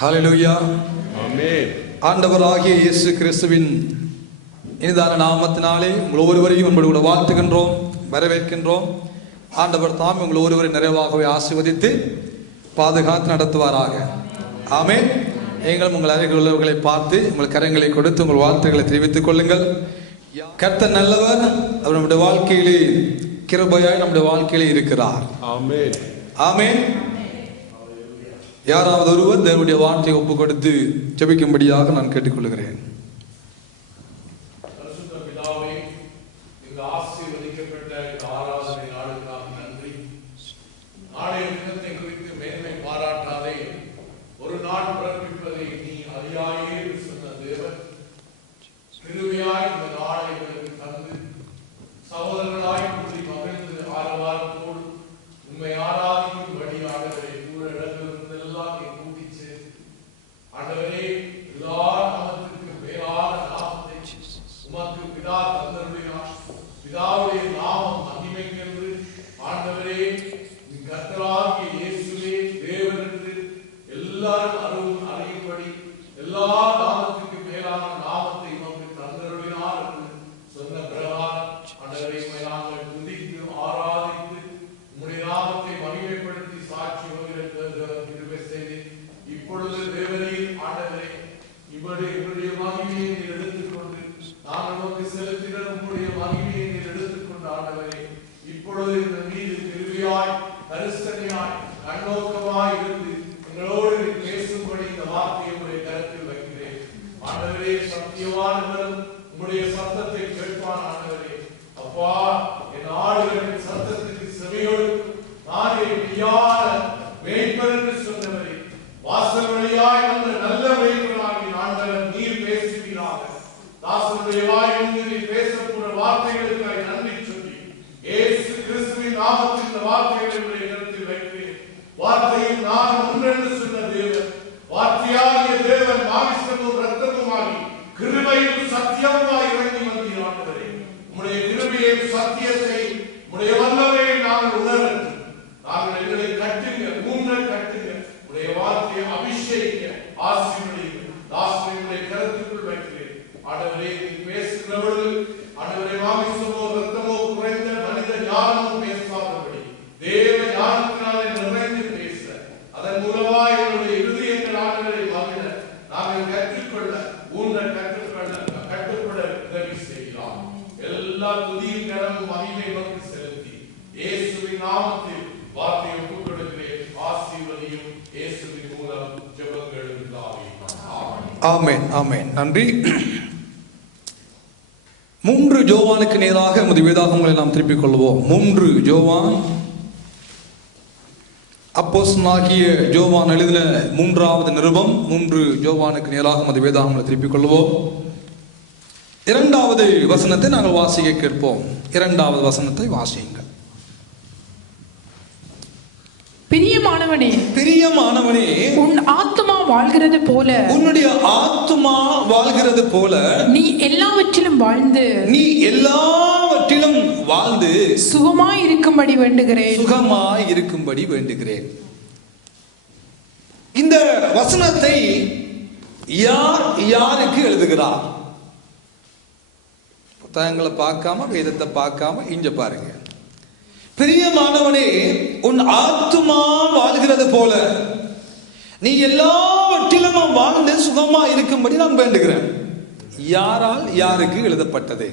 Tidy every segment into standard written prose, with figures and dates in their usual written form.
ஹல்லேலூயா. ஆமென். ஆண்டவராகிய இயேசு கிறிஸ்துவின் இனிதான நாமத்தினாலே உங்கள் ஒவ்வொருவரையும் உங்களோடு கூட வாழ்த்துகின்றோம், வரவேற்கின்றோம். ஆண்டவர் தாம் உங்கள் ஒருவரை நிறைவாகவே ஆசீர்வதித்து பாதுகாத்து நடத்துவாராக. ஆமென். நீங்களும் உங்கள் அருகில் உள்ளவர்களை பார்த்து உங்கள் கரங்களை கொடுத்து உங்கள் வாழ்த்துக்களை தெரிவித்துக் கொள்ளுங்கள். கர்த்தர் நல்லவர், அவர் நம்முடைய வாழ்க்கையிலே கிருபையாய் நம்முடைய வாழ்க்கையிலே இருக்கிறார். ஆமென். ஆமென். யாராவது ஒருவர் தேவனுடைய வார்த்தையை ஒப்பு கொடுத்து ஜெபிக்கும்படியாக நான் கேட்டுக்கொள்கிறேன். ஒரு நாள் பிறப்பிப்பதை நீ அறியாயே சொன்ன தேவன் கிருபையாய் இந்த நாளை உங்களுக்கு தந்து சகோதரர்களாய் கூடி மகிழ்ந்து ஆரவாரத்தோடு உண்மை ஆராதிக்கும்படி ஆண்டவரை கூட இடங்களிலிருந்தெல்லாம் கூட்டி சேர்த்து ஆண்டவரே எல்லா நாமத்திற்கு மேலான நாமத்தை உமக்கு பிதா தந்தருளினார். பிதாவுடைய நாமம் மகிமைக்கென்று ஆண்டவரே கர்த்தராகிய இயேசுவே தேவன் என்று எல்லாரும் அறியும்படி எல்லா நாமத்துக்கு மேலான நாமத்தை உமக்கு தந்தருளினார் என்று சொன்ன பிரகாரம் ஆண்டவரை நாங்கள் துதித்து ஆராதித்து உம்முடைய நாமத்தை மகிமைப்படுத்தி சாட்சி கிருபை செய்து இப்பொழுது தேவரீர் ஆண்டவரை இவருடைய மகிமையை நீர் எடுத்துக்கொண்டு நாங்கள் நமக்கு செலுத்தின உம்முடைய மகிமையை நீர் எடுத்துக்கொண்டு ஆண்டவரே இப்பொழுது இந்த மீது கிருபையாய் தரிசனையாய் கண்ணோக்கமாய் இருந்து எங்களோடு பேசும்படி இந்த வார்த்தையை உங்களுடைய கருத்தில் வைக்கிறேன். ஆண்டவரே சத்தியவானவரும் உங்களுடைய சத்தத்தை கேட்பான். ஆண்டவரே அப்பா, என் ஆடுகளின் சத்தத்துக்கு செவியோடு நான் மெய்யான மேய்ப்பர் என்று சொன்னவரே, வாசல் வழியாய் வந்த நல்ல மேய்ப்பனாகி ஆண்டவர் நீர் பேசுவீராக. தாசனுடைய வாயிலிருந்து நீர் பேசக்கூடிய வார்த்தைகளுக்காக நன்றி சொல்லி இயேசு கிறிஸ்துவின் நாமத்தில் இந்த வார்த்தைகளை உங்களுடைய கருத்தில் வைக்கிறேன். வார்த்தையில் நான் ஒன்றென்று சொன்ன தேவன், வார்த்தையாகிய தேவன் மாமிசமும் இரத்தமுமாகி கிருபையும் சத்தியமுமாய் இறங்கி வந்தீர். ஆண்டவரே உம்முடைய கிருபையையும் சத்தியத்தை உம்முடைய வல்லமையை நாங்கள் உணர நாங்கள் எங்களை கட்டுங்க, மூன்றை கட்டுங்க, உடைய வார்த்தையை அபிஷேகிக்க ஆசீர்வதிங்க. தாசனுடைய கருத்துக்குள் வைக்கிறேன். ஆண்டவரே நீ பேசுகிற பொழுது ஆண்டவரே மாமிசமோ இரத்தமோ குறைந்த மனித ஞானமும் பேசாதபடி தேவ ஞானத்தினாலே நிறைந்து பேச அதன் மூலமாய் எங்களுடைய இருதயங்கள் ஆண்டவரை மகிழ நாங்கள் கற்றுக்கொள்ள கட்டுப்பட உதவி செய்யலாம். எல்லா துதியும் கடமும் மகிமை வந்து செலுத்தி இயேசுவின் நாமத்தில் வார்த்தையை ஒப்புக் கொடுக்கிறேன். ஆசீர்வதியும் இயேசுவின் மூலம் ஜெபங்கள் தாவே. ஆமென். ஆமென். நன்றி. 3 யோவானுக்கு நேராக நமது வேதாகமங்களை நாம் திருப்பிக் கொள்வோம். 3 யோவான், அப்போஸ்தலனாகிய யோவான் எழுதின 3வது நிருபம். 3 யோவானுக்கு நேராக நமது வேதாகமங்களை திருப்பிக் கொள்வோம். 2வது வசனத்தை நாங்கள் வாசிக்க கேட்போம். 2வது வசனத்தை வாசியுங்கள். பிரியமானவனே, பிரியமானவனே, உன் ஆத்துமா வாழ்கிறது போல, உன்னுடைய ஆத்துமா வாழ்கிறது போல நீ எல்லாவற்றிலும் வாழ்ந்து சுகமாய் இருக்கும்படி வேண்டுகிறேன். இந்த வசனத்தை யாருக்கு எழுதுகிறார்? புத்தகங்களை பார்க்காம, வேதத்தை பார்க்காம இங்க பாருங்க. பிரியமானவனே, உன் ஆத்துமா வாழ்கிறது போல நீ எல்லாவற்றிலும் வாழ்ந்து சுகமா இருக்கும்படி நான் வேண்டுகிறேன். யாரால் யாருக்கு எழுதப்பட்டது?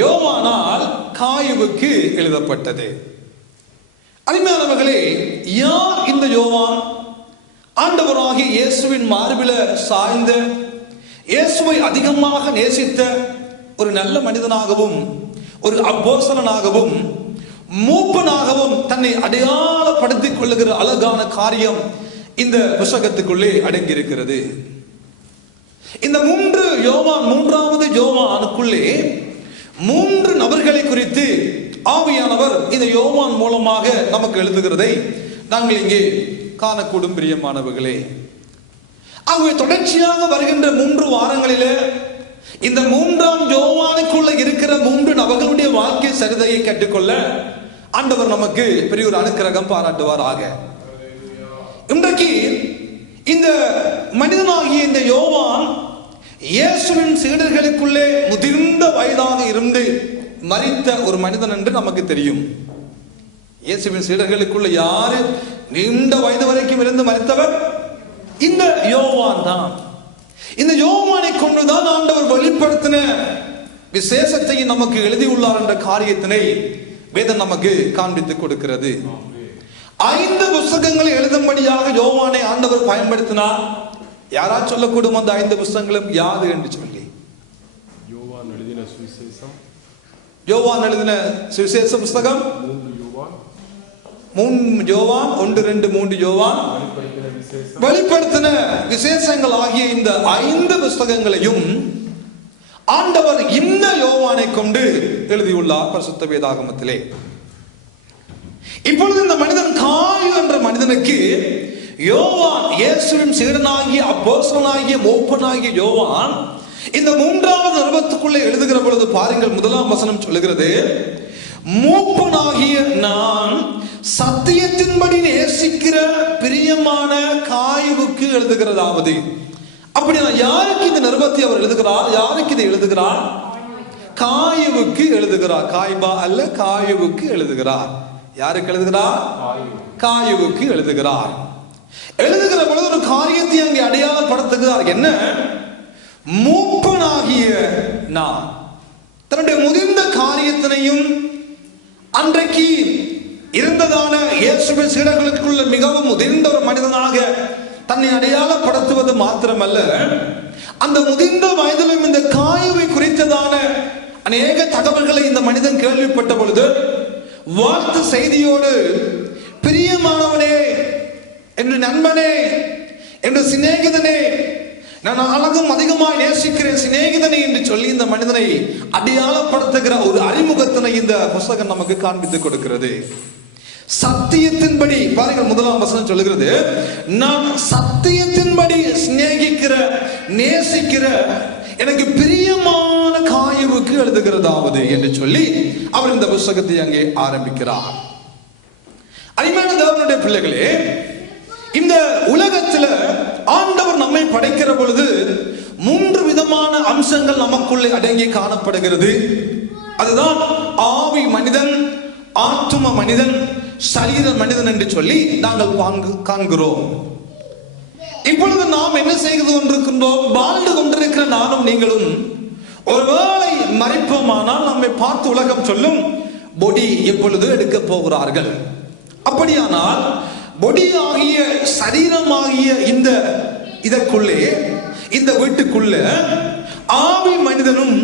யோவானால் காயுவுக்கு எழுதப்பட்டது. அருமையானவர்களே, யார் இந்த யோவான்? ஆண்டவராகிய இயேசுவின் மார்பில சாய்ந்த, இயேசுவை அதிகமாக நேசித்த ஒரு நல்ல மனிதனாகவும், ஒரு அப்போஸ்தலனாகவும், மூப்பனாகவும் தன்னை அடையாளப்படுத்திக் கொள்ளுகிற அழகான காரியம் இந்த புத்தகத்துக்குள்ளே அடங்கியிருக்கிறது. இந்த 3வது யோவானுக்குள்ளே 3 நபர்களை குறித்து ஆவியானவர் இந்த யோவான் மூலமாக நமக்கு எழுதுகிறதை நாங்கள் இங்கே காணக்கூடும். பிரியமானவர்களே, ஆகவே தொடர்ச்சியாக வருகின்ற 3 வாரங்களிலே இந்த 3ஆம் யோவானுக்குள்ள இருக்கிற 3 நபர்களுடைய வாழ்க்கை சரிதையை கற்றுக்கொள்ள ஆண்டவர் நமக்கு பெரிய ஒரு அனுக்கிரகம் பாராட்டுவாராக. இன்றைக்கு இந்த மனிதனாகிய இந்த யோவான் இயேசுவின் சீடர்களுக்குள்ளே முதிர்ந்த வயதாக இருந்து மரித்த ஒரு மனிதன் என்று நமக்கு தெரியும். இயேசுவின் சீடர்களுக்குள்ள யாரு நீண்ட வயது வரைக்கும் இருந்து மரித்தவர்? இந்த யோவான் தான். இந்த யோவானை கொண்டுதான் ஆண்டவர் வெளிப்படுத்தின விசேஷத்தை நமக்கு எழுதியுள்ளார் என்ற காரியத்தினை வேதம் நமக்கு காண்பித்துக் கொடுக்கிறது. 5 புத்தகங்களை எழுதும்படியாக யோவானை ஆண்டவர் பயன்படுத்தினார். யாரா சொல்லக்கூடும் அந்த 5 புத்தகங்களும் யாது என்று சொல்லி? யோவான் எழுதின சுவிசேஷம், யோவான் எழுதின சுவிசேஷ புஸ்தகம் 3 யோவான், 1, 2, 3 யோவான், வெளிப்படுத்தின விசேஷங்கள் ஆகிய இந்த 5 புஸ்தகங்களையும் ஆண்டவர் இந்த யோவானை கொண்டு எழுதியுள்ளார் பரிசுத்த வேதாகமத்திலே. இப்பொழுது இந்த மனிதன் காயு என்ற மனிதனுக்கு யோவான், இயேசுவின் சீடனாகிய அப்போஸ்தலனாகிய மூப்பனாகிய யோவான் இந்த 3வது நிருபத்துக்குள்ளே எழுதுகிற பொழுது பாருங்கள், 1ஆம் வசனம் சொல்லுகிறது, மூப்பனாகிய நான் சத்தியத்தின்படி நேசிக்கிற பிரியமான காயுவுக்கு எழுதுகிறதாவது. அப்படின்னா யாருக்கு இந்த நிருபத்தை அவர் எழுதுகிறார்? யாருக்கு இதை எழுதுகிறார்? காயுவுக்கு எழுதுகிறார். காய்பா அல்ல, காயுவுக்கு எழுதுகிறார். யாருக்கு எழுதுகிறார்? காயுவுக்கு எழுதுகிறார். எழுதுகிற பொழுது ஒரு காரியத்தை அங்கே அடையாளப்படுத்துகிறார். என்ன? மூப்பனாகிய நான் தன்னுடைய முதிர்ந்த காரியத்தினையும் அன்றைக்கு இருந்ததான இயேசுவின் சீடர்களுக்குள்ள மிகவும் முதிர்ந்த ஒரு மனிதனாக தன்னை அடையாளப்படுத்துவது மாத்திரமல்ல, அந்த முதிர்ந்த வயதிலும் இந்த காயுவை குறித்ததான அநேக தகவல்களை இந்த மனிதன் கேள்விப்பட்ட பொழுது வாழ்த்து செய்தியோடு, பிரியமானவனே, என்று நண்பனே, என்று சிநேகிதனே, நான் அழகும் அதிகமாக நேசிக்கிறேன் சிநேகிதனை என்று சொல்லி இந்த மனிதனை அடையாளப்படுத்துகிற ஒரு அறிமுகத்தினை இந்த புத்தகம் நமக்கு காண்பித்துக் கொடுக்கிறது. சத்தியத்தின்படி பாருங்கள், 1ஆம் வசனம் சொல்லுகிறது, நான் சத்தியத்தின்படி சிநேகிக்கிற நேசிக்கிற எனக்கு பிரியமான காயுவுக்கு எழுதுகிறதாவது என்று சொல்லி அவர் இந்த புத்தகத்தை அங்கே ஆரம்பிக்கிறார். அருமையான தேவனுடைய பிள்ளைகளே, இந்த உலகத்துல ஆண்டவர் நம்மை படைக்கிற பொழுது 3 விதமான அம்சங்கள் நமக்குள்ளே அடங்கி காணப்படுகிறது. அதுதான் ஆவி மனிதன், ஆத்தும மனிதன், சரீர மனிதன் என்று சொல்லி நாங்கள் காண்கிறோம். இப்பொழுது நாம் என்ன செய்து கொண்டிருக்கின்றோம்? வாழ்ந்து கொண்டிருக்கிற நானும் நீங்களும் ஒருவேளை மறிப்போமானால் நம்மை பார்த்து உலகம் சொல்லும், பொடி எப்பொழுது எடுக்க போகிறார்கள். அப்படியானால் பொடி ஆகிய சரீரமாகிய இந்த இதற்குள்ளே, இந்த வீட்டுக்குள்ள ஆவி மனிதனும்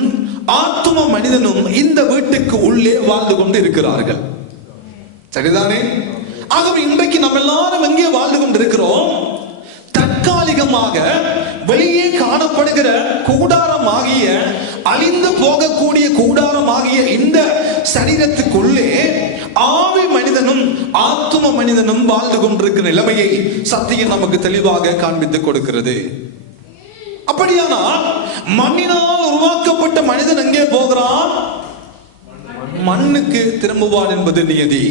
ஆத்தும மனிதனும் இந்த வீட்டுக்கு உள்ளே வாழ்ந்து கொண்டு இருக்கிறார்கள். சரிதானே? ஆகவே இன்றைக்கு நம்ம எல்லாரும் எங்கே வாழ்ந்து கொண்டிருக்கிறோம்? தற்காலிகமாக வெளியே காணப்படுகிற கூடாரமாகிய, அழிந்து போகக்கூடிய கூடாரமாகிய இந்த சரீரத்துக்குள்ளே ஆவி மனிதனும் ஆத்தும மனிதனும் வாழ்ந்து கொண்டிருக்கிற நிலைமையை சத்தியம் நமக்கு தெளிவாக காண்பித்துக் கொடுக்கிறது. அப்படியானால் மண்ணினால் உருவாக்கப்பட்ட மனிதன் எங்கே போகிறான்? மண்ணுக்கு திரும்புவான் என்பது நியதி.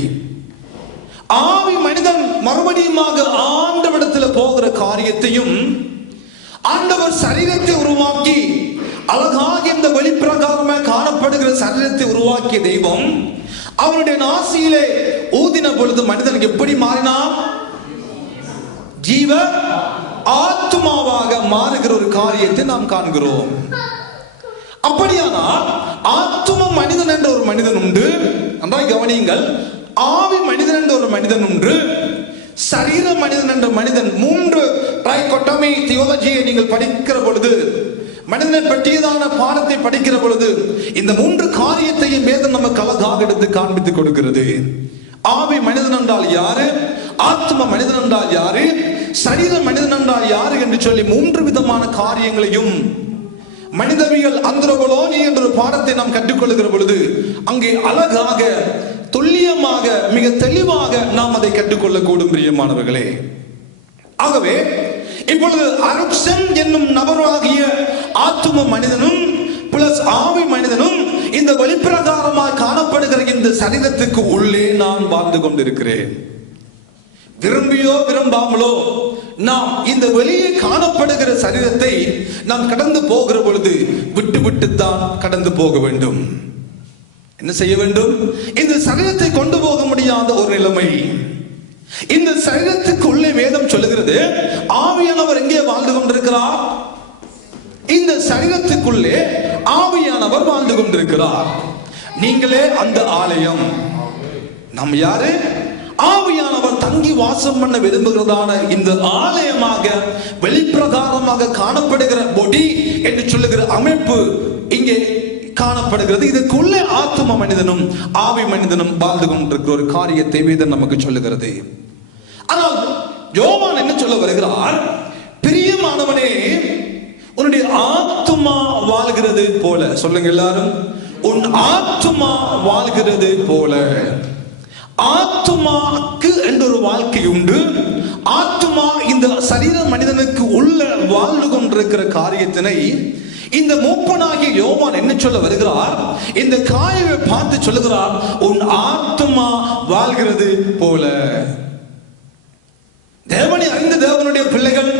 ஆவி மனிதன் மறுபடியுமாக ஆண்டவரிடத்தில் போகிற காரியத்தையும், ஆண்டவர் சரீரத்தை உருவாக்கி அழகாக இந்த வெளிப்பிரகாரமாக காணப்படுகிற சரீரத்தை உருவாக்கிய தெய்வம் அவருடைய நாசியிலே ஊதின பொழுது மனிதன் எப்படி மாறினான்? ஜீவ ஆத்மாவாக மாறுகிற ஒரு காரியத்தை நாம் காண்கிறோம். அப்படியானால் ஆத்தும மனிதன் என்ற ஒரு மனிதன் உண்டு. நன்றாய் கவனியுங்கள். ஆவி மனிதன் என்ற ஒரு மனிதன் உண்டு, சரீர மனிதன் என்ற மனிதன். 3 ட்ரைகோட்டமி தியோலஜியை நீங்கள் படிக்கிற பொழுது, மனிதனை பற்றியதான பாடத்தை படிக்கிற பொழுது இந்த 3 காரியத்தையும் வேதம் நமக்கு அழகாக எடுத்து காண்பித்துக் கொடுக்கிறது. ஆவி மனிதன் என்றால் யாரு, ஆத்ம மனிதன் என்றால் யாரு, சரீர மனிதன் என்றால் யாரு என்று சொல்லி 3 விதமான காரியங்களையும் மனிதவியல் அந்த்ரோபோலஜி என்ற ஒரு பாடத்தை நாம் கற்றுக்கொள்ளுகிற பொழுது அங்கே அழகாக, துல்லியமாக, மிக தெளிவாக நாம் அதை கற்றுக்கொள்ளக்கூடும் பிரியமானவர்களே. ஆகவே இப்பொழுது அருட்சன் என்னும் நபராகிய ஆத்தும மனிதனும் பிளஸ் ஆவி மனிதனும் இந்த வெளிப்பிரகாரமாக காணப்படுகிற இந்த சரீரத்துக்கு உள்ளே நான் வாழ்ந்து கொண்டிருக்கிறேன். விரும்பியோ விரும்பாமலோ நாம் இந்த வெளியே காணப்படுகிற சரீரத்தை நாம் கடந்து போகிற பொழுது விட்டு விட்டுத்தான் கடந்து போக வேண்டும். என்ன செய்ய வேண்டும்? இந்த சரீரத்தை கொண்டு போக முடியாத ஒரு நிலைமை. இந்த சரீரத்துக்குள்ளே வேதம் சொல்லுகிறது, ஆவியானவர் எங்கே வாழ்ந்து கொண்டிருக்கிறார்? இந்த சரீரத்துக்குள்ளே ஆவியானவர் வாழ்ந்து கொண்டிருக்கிறார். நீங்களே அந்த ஆலயம். நாம் யாரு? ஆவியானவர் தங்கி வாசம் பண்ண விரும்புகிறதான இந்த ஆலயமாக, வெளிப்பிரகாரமாக காணப்படுகிற பொடி என்று சொல்லுகிற அமைப்பு இங்கே காணப்படுகிறது. இதற்குள்ளே ஆத்தும மனிதனும் ஆவி மனிதனும் வாழ்ந்து கொண்டிருக்கிற ஒரு காரியத்தை வேதம் நமக்கு சொல்லுகிறது. ஆனால் யோவான் என்ன சொல்ல வருகிறார்? பிரியமானவனே, உன்னுடைய ஆத்துமா வாழ்கிறது போல. சொல்லுங்க எல்லாரும், உன் ஆத்துமா வாழ்கிறது போல. ஆத்துமாக்கு என்ற ஒரு வாழ்க்கை உண்டு. ஆத்துமா இந்த சரீர மனிதனுக்கு உள்ள வாழ்ந்து கொண்டிருக்கிற காரியத்தினை இந்த மூப்பனாகிய யோவான் என்ன சொல்ல வருகிறார்? இந்த காயை பார்த்து சொல்லுகிறார், உன் ஆத்துமா வாழ்கிறது போல. தேவனை அறிந்த தேவனுடைய பிள்ளைகள்,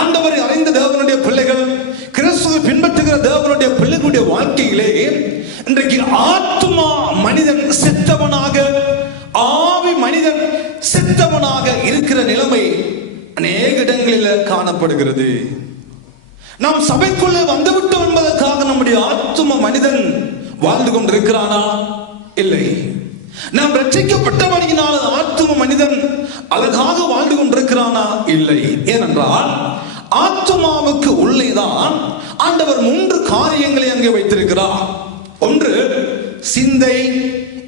ஆண்டவரை அறிந்த தேவனுடைய பிள்ளைகள், கிறிஸ்துவை பின்பற்றுகிற தேவனுடைய பிள்ளைகளுடைய வாழ்க்கையிலே இன்றைக்கு ஆத்துமா மனிதன் செத்தவனாக, ஆவி மனிதன் செத்தவனாக இருக்கிற நிலைமை அநேக இடங்களில் காணப்படுகிறது. நாம் சபைக்குள்ளே வந்துவிட்டோம் என்பதற்காக நம்முடைய ஆத்தும மனிதன் வாழ்ந்து கொண்டிருக்கிறானா? இல்லை. நாம் ரட்சிக்கப்பட்டவனினால் ஆத்தும மனிதன் அழகாக வாழ்ந்து கொண்டிருக்கிறானா? இல்லை. ஏனென்றால் ஆத்துமாவுக்கு உள்ளேதான் ஆண்டவர் 3 காரியங்களை அங்கே வைத்திருக்கிறார். ஒன்று சிந்தை,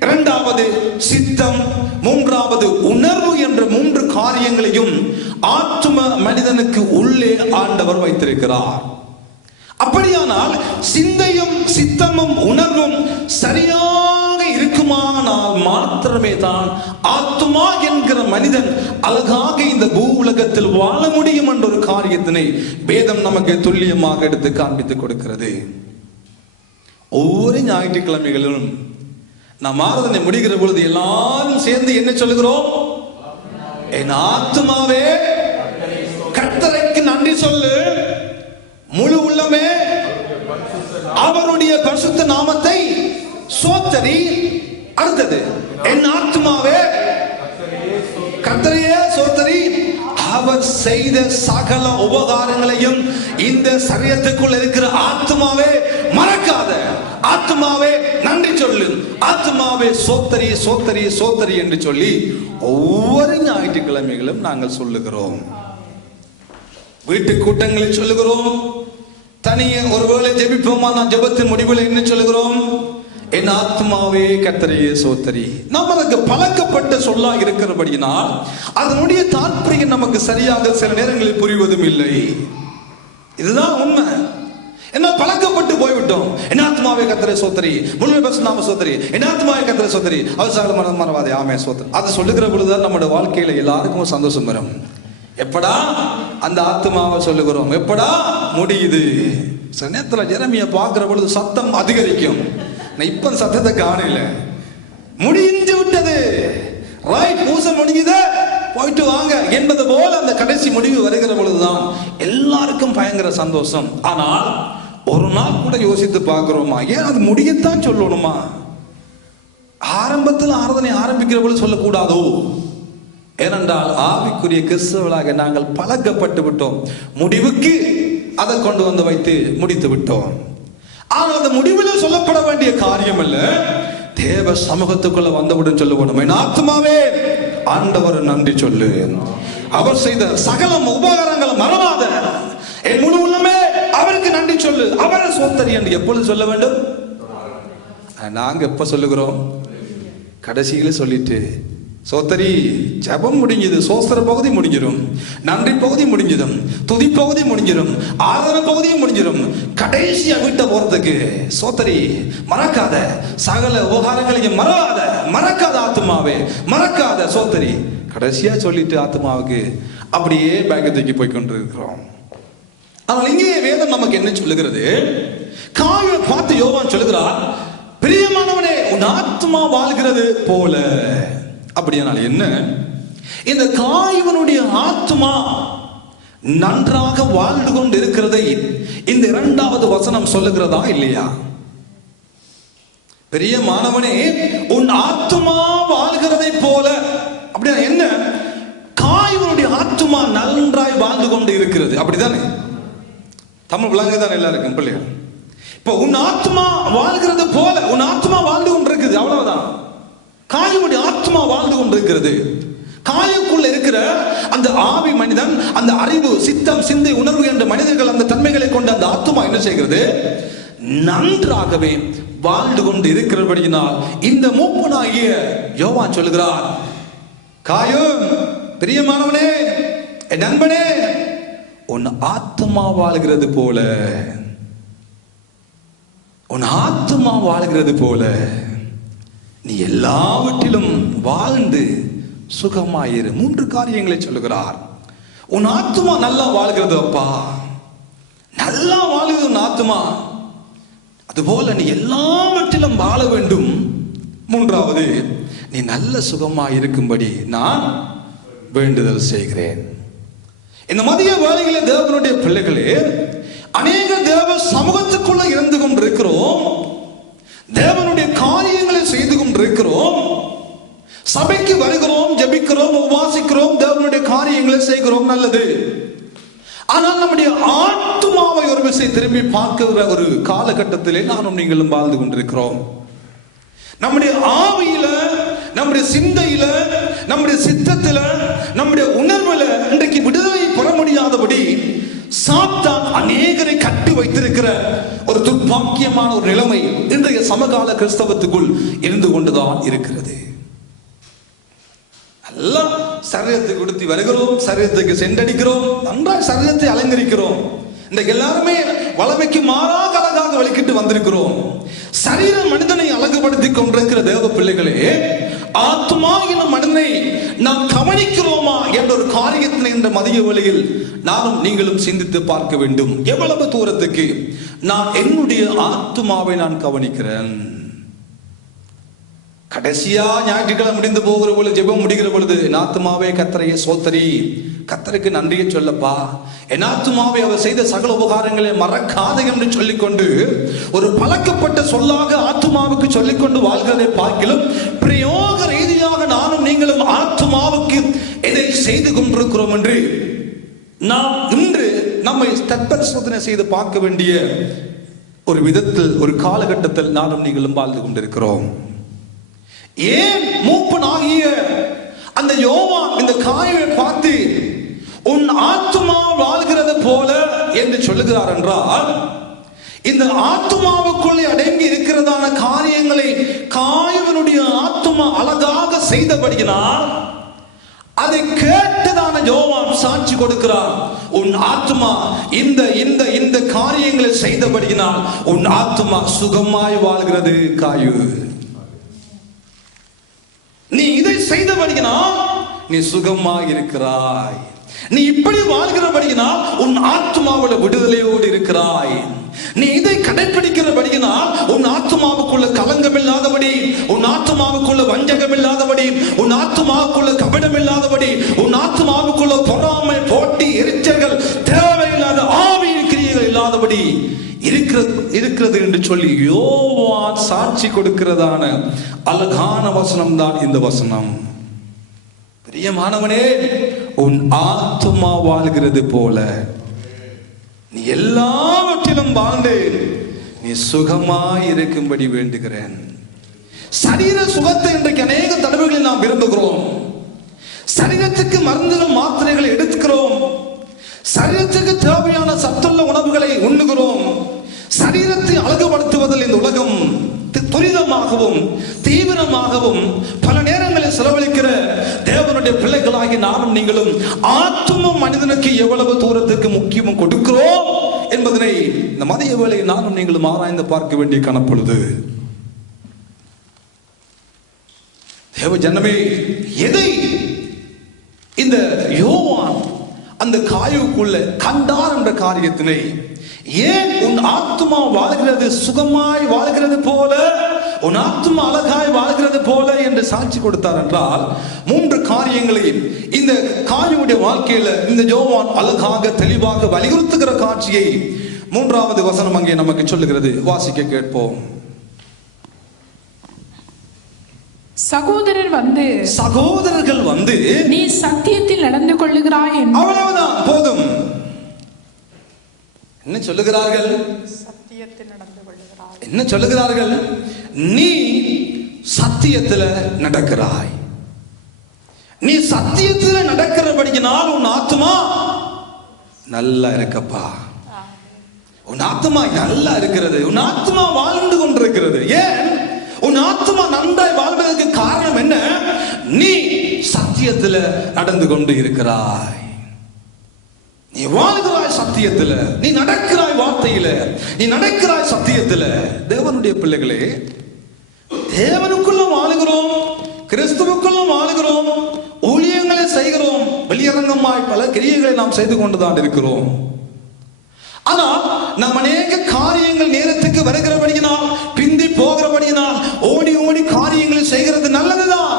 இரண்டாவது சித்தம், மூன்றாவது உணர்வு என்ற 3 காரியங்களையும் ஆத்தும மனிதனுக்கு உள்ளே ஆண்டவர் வைத்திருக்கிறார். அப்படியானால் சிந்தையும் சித்தமும் உணர்வும் சரியாக இருக்குமானால் மாத்திரமே தான் ஆத்துமா என்கிற மனிதன் அழகாக இந்த பூ உலகத்தில் வாழ முடியும் என்ற ஒரு காரியத்தினை வேதம் நமக்கு துல்லியமாக எடுத்து காண்பித்துக் கொடுக்கிறது. ஒவ்வொரு ஞாயிற்றுக்கிழமைகளிலும் நாம் ஆராதனை முடிகிற பொழுது எல்லாரும் சேர்ந்து என்ன சொல்லுகிறோம்? என் ஆத்துமாவே கர்த்தருக்கு நன்றி சொல்லு, முழு உள்ளமே அவருடைய பரிசுத்த நாமத்தை சோத்தரி. அடுத்தது, என் ஆத்துமாவே கர்த்தரையே சோத்தரி, அவர் செய்த சகல உபகாரங்களையும் இந்த சரீரத்துக்குள் இருக்கிற ஆத்துமாவே மறக்காத. ஆத்துமாவே நன்றி சொல்லு, ஆத்துமாவே சோத்தரி சோத்தரி சோத்தரி என்று சொல்லி ஒவ்வொரு ஞாயிற்றுக்கிழமைகளும் நாங்கள் சொல்லுகிறோம். வீட்டு கூட்டங்களில் சொல்லுகிறோம். தனியே ஒருவேளை ஜெபிப்போமா, நான் ஜெபத்தின் முடிவில் என்ன சொல்லுகிறோம்? என் ஆத்மாவே கர்த்தரையே சோத்தரி. நாம் அதற்கு பழக்கப்பட்ட சொல்லா இருக்கிறபடியினால் அதனுடைய தாற்பயம் நமக்கு சரியாக சில நேரங்களில் புரிவதும் இல்லை. இதுதான் உண்மை. என்ன பழக்கப்பட்டு போய்விட்டோம். என் ஆத்மாவே கர்த்தரை சோத்தரி, முழுமை பரிசுத்த நாம சோத்தரி, என் ஆத்மாவே கர்த்தரை சோத்தரி, அவசர மறவாதே ஆமே சோத்தரி. அது சொல்லுகிற பொழுதுதான் நம்முடைய வாழ்க்கையில எல்லாருக்கும் சந்தோஷம் வரும். எப்படா அந்த ஆத்மாவை சொல்லுகிறோம், எப்படா முடியுது. சில நேரத்தில் ஜெரமியா பார்க்கிற பொழுது சத்தம் அதிகரிக்கும். நான் இப்ப சத்தத்தை காணல, முடிஞ்சு விட்டது, ரைட், பூசை முடிஞ்சது, போயிட்டு வாங்க என்பது போல அந்த கடைசி முடிவு வருகிற பொழுதுதான் எல்லாருக்கும் பயங்கர சந்தோஷம். ஆனால் ஒரு நாள் கூட யோசித்து பார்க்கிறோமா, ஏன் அது முடியத்தான் சொல்லணுமா? ஆரம்பத்தில் ஆராதனை ஆரம்பிக்கிற பொழுது சொல்லக்கூடாதோ? ஏனென்றால் ஆவிக்குரிய கிறிஸ்தவர்களாக நாங்கள் பழக்கப்பட்டு விட்டோம். முடிவுக்கு அதை கொண்டு வந்து வைத்து முடித்து விட்டோம். ஆனால் அந்த முடிவில் சொல்லப்பட வேண்டிய காரியம் அல்ல, தேவ சமூகத்துக்குள்ள வந்தவுடன் சொல்லுவோம், என் ஆத்மாவே ஆண்டவர் நன்றி சொல்லு, அவர் செய்த சகல உபகாரங்களை மறவாத, என் முழு உள்ளமே அவருக்கு நன்றி சொல்லு, அவரை சோத்தரி என்று எப்பொழுது சொல்ல வேண்டும்? நாங்க எப்ப சொல்லுகிறோம்? கடைசியில சொல்லிட்டு சோத்தரி ஜபம் முடிஞ்சது, சோஸ்திர பகுதி முடிஞ்சிடும், நன்றி பகுதி முடிஞ்சிடும், துதி பகுதி முடிஞ்சிடும், ஆதரவு பகுதியும் முடிஞ்சிடும், கடைசியா வீட்டை போறதுக்கு சோத்தரி மறக்காத, சகல உபகாரங்களையும் மறக்காத ஆத்மாவே மறக்காத சோத்தரி. கடைசியா சொல்லிட்டு ஆத்மாவுக்கு அப்படியே பேக்கத்துக்கு போய் கொண்டிருக்கிறோம். ஆனால் இங்கே வேதம் நமக்கு என்ன சொல்லுகிறது? காயை பார்த்து யோவான் சொல்லுகிறார், பிரியமானவனே உன் ஆத்மா வாழ்கிறது போல. அப்படியானால் என்ன? இந்த காயுவனுடைய ஆத்மா நன்றாக வாழ்ந்து கொண்டு இருக்கிறதை இந்த இரண்டாவது வசனம் சொல்லுகிறதா இல்லையா? பெரிய மாணவனே, உன் ஆத்மா வாழ்கிறதை போல, அப்படின்னா என்ன? காயுவனுடைய ஆத்மா நன்றாய் வாழ்ந்து கொண்டு இருக்கிறது, அப்படித்தானே? தமிழ் விளங்கு தான் எல்லாருக்கும் பிள்ளைகள். இப்ப உன் ஆத்மா வாழ்கிறது போல, உன் ஆத்மா வாழ்ந்து கொண்டு இருக்குது, அவ்வளவுதான். காயுவனுடைய ஆத்மா வாழ்ந்து கொண்டு இருக்கிறது. காயுக்குள்ள இருக்கிற அந்த ஆவி மனிதன், அந்த அறிவு, சித்தம், சிந்தை, உணர்வு என்ற மனிதர்கள் அந்த தன்மைகளை கொண்ட அந்த ஆத்மா என்ன செய்கிறது? நன்றாகவே வாழ்ந்து கொண்டு இருக்கிறபடியினால் இந்த மூப்பனாகிய யோவான் சொல்லுகிறார், காயு, பிரியமானவனே, என் நண்பனே, உன் ஆத்மா வாழ்கிறது போல, உன் ஆத்மா வாழ்கிறது போல நீ எல்லாவற்றிலும் வாழ்ந்து சுகமாயிரு. 3 காரியங்களை சொல்லுகிறார். உன் ஆத்மா நல்லா வாழ்கிறது அப்பா, நல்லா வாழ்கிறது உன் ஆத்மா, அதுபோல நீ எல்லாவற்றிலும் வாழ வேண்டும். 3வது, நீ நல்ல சுகமாய் இருக்கும்படி நான் வேண்டுதல் செய்கிறேன். இந்த மதிய வேளையிலே தேவனுடைய பிள்ளைகளே, அநேக தேவ சமூகத்துக்குள்ள இருந்து கொண்டிருக்கிறோம், தேவனுடைய காரியங்களை செய்து கொண்டிருக்கிறோம், சபைக்கு வருகிறோம், ஜெபிக்கிறோம், உபவாசிக்கிறோம், தேவனுடைய காரியங்களை செய்கிறோம், நல்லது. ஆனால் நம்முடைய ஆத்மாவை ஒரு விஷயம் திரும்பி பார்க்கிற ஒரு காலகட்டத்திலே நானும் நீங்களும் வாழ்ந்து கொண்டிருக்கிறோம். நம்முடைய ஆவியில, நம்முடைய சிந்தையில, நம்முடைய சித்தத்தில, நம்முடைய உணர்வுல இன்றைக்கு விடுதலை பெற முடியாதபடி சாத்தான் அநேகரை கட்டி வைத்திருக்கிற ஒரு துர்பாக்கியமான ஒரு நிலைமை இன்றைய சமகால கிறிஸ்தவத்துக்குள் இருந்து கொண்டுதான் இருக்கிறது. எல்லாம் சரீரத்துக்கு கொடுத்து வருகிறோம், சரீரத்துக்கு சென்றடிக்கிறோம், நன்றாக சரீரத்தை அலங்கரிக்கிறோம். இந்த எல்லாருமே வளமைக்கு மாறாக அழகாக வலிக்கிட்டு வந்திருக்கிறோம். சரீர மனிதனை அழகுபடுத்தி கொண்டிருக்கிற தேவ பிள்ளைகளே, ஆத்மா எனும் மனிதனை நாம் கவனிக்கிறோமா என்ற ஒரு காரியத்தினை இந்த மதிய வேளையில் நானும் நீங்களும் சிந்தித்து பார்க்க வேண்டும். எவ்வளவு தூரத்துக்கு நான் என்னுடைய ஆத்மாவை நான் கவனிக்கிறேன்? கடைசியா ஞாயிற்றுக்கிழமை முடிந்து போகிற பொழுது, ஜெபம் முடிகிற பொழுது, என் ஆத்துமாவே கர்த்தரையே சோத்தரி, கர்த்தருக்கு நன்றியை சொல்லப்பா, என் ஆத்துமாவை அவர் செய்த சகல உபகாரங்களை மறக்காத என்று சொல்லிக்கொண்டு ஒரு பழக்கப்பட்ட சொல்லாக ஆத்துமாவுக்கு சொல்லிக்கொண்டு வாழ்கிறதை பார்க்கிலும் பிரயோக ரீதியாக நானும் நீங்களும் ஆத்துமாவுக்கு எதை செய்து கொண்டிருக்கிறோம் என்று நாம் இன்று நம்மை தற்பரிசோதனை செய்து பார்க்க வேண்டிய ஒரு விதத்தில், ஒரு காலகட்டத்தில் நானும் நீங்களும் வாழ்ந்து கொண்டிருக்கிறோம். ஏன் மூப்பனாகிய அந்த யோவான் இந்த காயை பார்த்து உன் ஆத்துமா வாழ்கிறது போல என்று சொல்லுகிறார் என்றால், இந்த ஆத்துமாவுக்குள்ளே அடங்கி இருக்கிறதான காரியங்களை காயுவனுடைய ஆத்துமா அழகாக செய்தபடியினால் அதை கேட்டுதான யோவான் சாட்சி கொடுக்கிறார். உன் ஆத்துமா இந்த இந்த இந்த காரியங்களை செய்தபடியினால் உன் ஆத்துமா சுகமாய் வாழ்கிறது காயு. நீ இதை செய்தபடியினால் நீ சுகமாக இருக்கிறாய். நீ இப்படி வாழ்கிறபடியினால் உன் ஆத்மாவோட விடுதலையோடு இருக்கிறாய். நீ இதை கடைபிடிக்கிறபடியினால் உன் ஆத்மாவுக்குள்ள கலங்கம் இல்லாதபடி, உன் ஆத்மாவுக்குள்ள வஞ்சகம் இல்லாதபடி, உன் ஆத்மாவுக்குள்ள கபடம் இல்லாதபடி, உன் ஆத்மாவுக்குள்ள பொறாமை, போட்டி, எரிச்சல்கள், தேவையில்லாத ஆவியின் கிரியைகள் இல்லாதபடி இருக்கிறது என்று சொல்லி யோவான் சாட்சி கொடுக்கிறதான அழகான வசனம் தான் இந்த வசனம். பிரியமானவனே, உன் ஆத்துமா வாழ்கிறது போல நீ எல்லாவற்றிலும் வாழ்ந்து நீ சுகமாய் இருக்கும்படி வேண்டுகிறேன். சரீர சுகத்தை இன்றைக்கு அநேக தடவைகளில் நாம் விரும்புகிறோம். சரீரத்துக்கு மருந்துகள், மாத்திரைகளை எடுத்துக்கிறோம். சரீரத்துக்கு தேவையான சத்துள்ள உணவுகளை உண்ணுகிறோம். சரீரத்தை அழகுபடுத்துவதில் இந்த உலகம் துரிதமாகவும் தீவிரமாகவும் பல நேரங்களில் செலவழிக்கிற தேவனுடைய பிள்ளைகளாகி நானும் நீங்களும் ஆத்தும மனிதனுக்கு எவ்வளவு தூரத்துக்கு முக்கியம் கொடுக்கிறோம் என்பதனை இந்த மதிய வேளையை நானும் நீங்களும் ஆராய்ந்து பார்க்க வேண்டிய காணப்படுது. தேவ ஜனமே, எதை இந்த யோவான் அந்த காயுக்குள்ள கண்டார் என்ற காரியத்தினை, ஏன் உன் ஆத்மா வாழ்கிறது, சுகமாய் வாழ்கிறது போல, உன் ஆத்மா அழகாய் வாழ்கிறது போல என்று சாட்சி கொடுத்தார் என்றால் 3 காரியங்களை இந்த காயுடைய வாழ்க்கையில இந்த யோவான் அழகாக தெளிவாக வலியுறுத்துகிற காட்சியை 3வது வசனம் அங்கே நமக்கு சொல்லுகிறது. வாசிக்க கேட்போம். சகோதரர்கள் வந்து நீ சத்தியத்தில் நடந்து கொள்ளுகிறாய். அவ்வளவுதான், போதும். என்ன சொல்லுகிறார்கள்? சத்தியத்தில் நடந்து கொள்ளுகிறாய். என்ன சொல்லுகிறார்கள்? நீ சத்தியத்தில் நடக்கிறாய். நீ சத்தியத்தில் நடக்கிறபடியினால் உன் ஆத்மா நல்லா இருக்கப்பா. உன் ஆத்மா நல்லா இருக்கிறது. உன் ஆத்மா வாழ்ந்து கொண்டிருக்கிறது. ஏன் உன் ஆத்மா நன்றாய் வாழ்வதற்கு காரணம் என்ன? நீ சத்தியத்தில் நடந்து கொண்டு இருக்கிறாய். நீ வாழ்கிறாய் சத்தியத்தில், நீ நடக்கிறாய் வார்த்தையில, நீ நடக்கிறாய் சத்தியத்தில். தேவனுடைய பிள்ளைகளே, தேவனுக்குள்ள வாழுகிறோம், கிறிஸ்துவுக்குள்ள வாழுகிறோம், ஊழியங்களை செய்கிறோம், வெளியரங்கமாய் பல கிரியைகளை நாம் செய்து கொண்டுதான் இருக்கிறோம். ஆனா நாம் அநேக காரியங்கள் நேரத்துக்கு வருகிறபடியினால், பிந்தி போகிறபடியினால் ஓடி ஓடி காரியங்களை செய்கிறது நல்லதுதான்.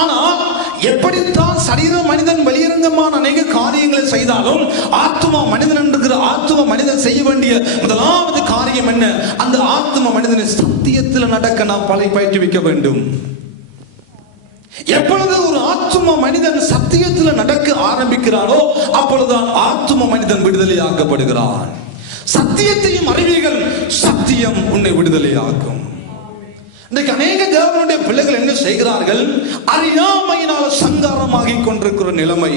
ஆனால் எப்படித்தான் சரீர மனிதன் வெளியரங்கமான அநேக காரியங்களை செய்தாலும் ஆத்மா மனிதன் என்கிற ஆத்மா மனிதன் செய்ய வேண்டிய முதலாவது காரியம் என்ன? அந்த ஆத்மா மனிதனை சத்தியத்தில் நடக்க நாம் பயிற்றுவிக்க வேண்டும். எப்பொழுது ஒரு ஆத்தும மனிதன் சத்தியத்தில் நடக்க ஆரம்பிக்கிறானோ அப்பொழுதுதான் ஆத்தும மனிதன் விடுதலையாக்கப்படுகிறான். சத்தியத்தையும் அறிவீர்கள், சத்தியம் உன்னை விடுதலையாக்கும். இன்றைக்கு அநேக தேவனுடைய பிள்ளைகள் என்ன செய்கிறார்கள்? அறியாமையினால் சங்காரமாகி கொண்டிருக்கிற நிலைமை.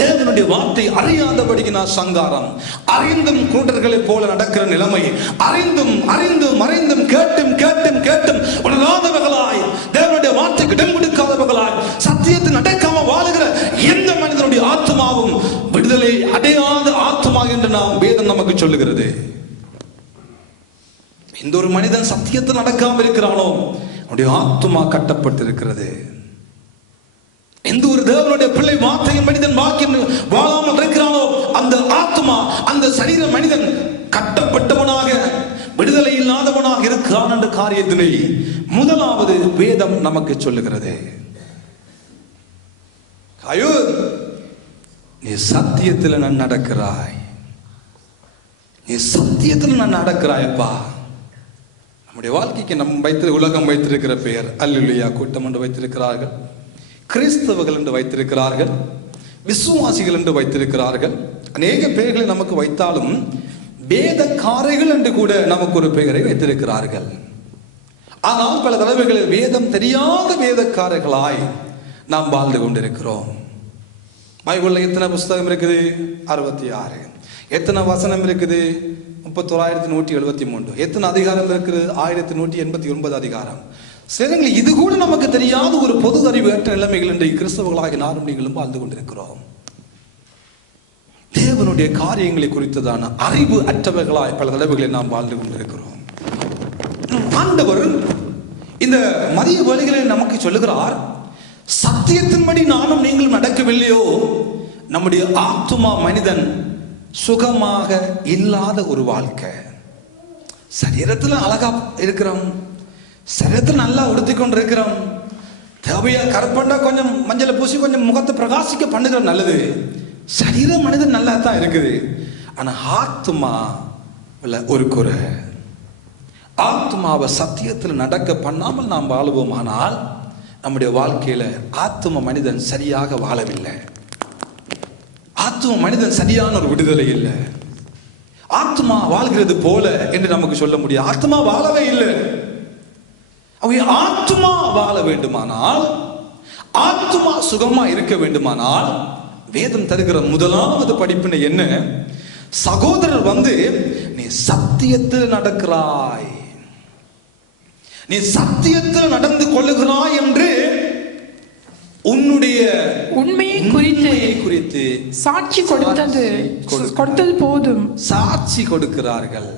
தேவனுடைய வார்த்தை அறியாதபடியினால் சங்காரம், அறிந்தும் கூட்டர்களை போல நடக்கிற நிலைமை, அறிந்தும் அறிந்தும் அறிந்தும் கேட்டும் கேட்டும் கேட்டும் உணராதவர்களாய், தேவனுடைய வார்த்தைக்கு இடம் கொடுக்காதவர்களாய், சத்தியத்தில் நடக்காம வாழுகிற எந்த மனிதனுடைய ஆத்மாவும் விடுதலை அடையாத ஆத்மா என்று நாம் வேதம் நமக்கு சொல்லுகிறது. இந்த ஒரு மனிதன் சத்தியத்தில் நடக்காமல் இருக்கிறானோ அவனுடைய ஆத்மா கட்டப்பட்டிருக்கிறது. எந்த ஒரு தேவனுடைய பிள்ளை வார்த்தையின் மனிதன் வாக்கி வாழாமல் இருக்கிறானோ அந்த ஆத்மா, அந்த சரீர மனிதன் கட்டப்பட்டவனாக விடுதலை இல்லாதவனாக இருக்கிறான் என்ற காரியத்தினை முதலாவது வேதம் நமக்கு சொல்லுகிறது. நீ சத்தியத்தில் நான் நடக்கிறாய், நீ சத்தியத்தில் நான் நடக்கிறாயப்பா. நம்முடைய வாழ்க்கைக்கு நம் உலகம் வைத்திருக்கிற பெயர் அல்லேலூயா கூட்டம் என்று வைத்திருக்கிறார்கள், கிறிஸ்தவர்கள் என்று வைத்திருக்கிறார்கள், விசுவாசிகள் என்று வைத்திருக்கிறார்கள். அநேக பெயர்களை நமக்கு வைத்தாலும் வேதக்காரர்கள் என்று கூட நமக்கு ஒரு பெயரை வைத்திருக்கிறார்கள். ஆனால் பல தடவைகளில் வேதம் தெரியாத வேதக்காரர்களாய் நாம் வாழ்ந்து கொண்டிருக்கிறோம். பைபிள்ல எத்தனை புஸ்தகம் இருக்குது? 66. எத்தனை வசனம் இருக்குது? 3173. எத்தனை அதிகாரம் இருக்குது? 1189 அதிகாரம். சிலங்களை இது கூட நமக்கு தெரியாத ஒரு பொது அறிவு ஏற்ற நிலைமைகள் இன்றைக்கு கிறிஸ்தவர்களாக நானும் நீங்களும் வாழ்ந்து கொண்டிருக்கிறோம். தேவனுடைய காரியங்களை குறித்ததான அறிவு அற்றவர்களாய் பல தடவைகளில் நாம் வாழ்ந்து கொண்டிருக்கிறோம். ஆண்டவர் இந்த மதிய வேளைகளில் நமக்கு சொல்லுகிறார், சத்தியத்தின்படி நானும் நீங்களும் நடக்கவில்லையோ நம்முடைய ஆத்துமா மனிதன் சுகமாக இல்லாத ஒரு வாழ்க்கை. சரீரத்தில் அழகா இருக்கிறோம், சரீரத்தில் நல்லா உடுத்தி கொண்டு இருக்கிறோம், தேவையா கற்பண்டா கொஞ்சம் மஞ்சளை பூசி கொஞ்சம் முகத்தை பிரகாசிக்க பண்ணுகிற நல்லது. சரீர மனிதன் நல்லா தான் இருக்குது. ஆனா ஆத்மா ஒரு குறை. ஆத்மாவை சத்தியத்தில் நடக்க பண்ணாமல் நாம் வாழுவோம். ஆனால் நம்முடைய வாழ்க்கையில ஆத்ம மனிதன் சரியாக வாழவில்லை. ஆத்ம மனிதன் சரியான ஒரு விடுதலை இல்லை. ஆத்மா வாழ்கிறது போல என்று நமக்கு சொல்ல முடியாது. ஆத்மா வாழவே இல்லை. ஆத்மா வாழ வேண்டுமானால், ஆத்மா சுகமா இருக்க வேண்டுமானால் வேதம் தருகிற முதலாவது படிப்பினை என்ன? சகோதரர் வந்து நீ சத்தியத்தில் நடக்கிறாய், நீ சத்தியத்தில் நடந்து கொள்ளுகிறாய் என்று உன்னுடைய உண்மையை குறித்து சாட்சி கொடுத்தது போதும். சாட்சி கொடுக்கிறார்கள்.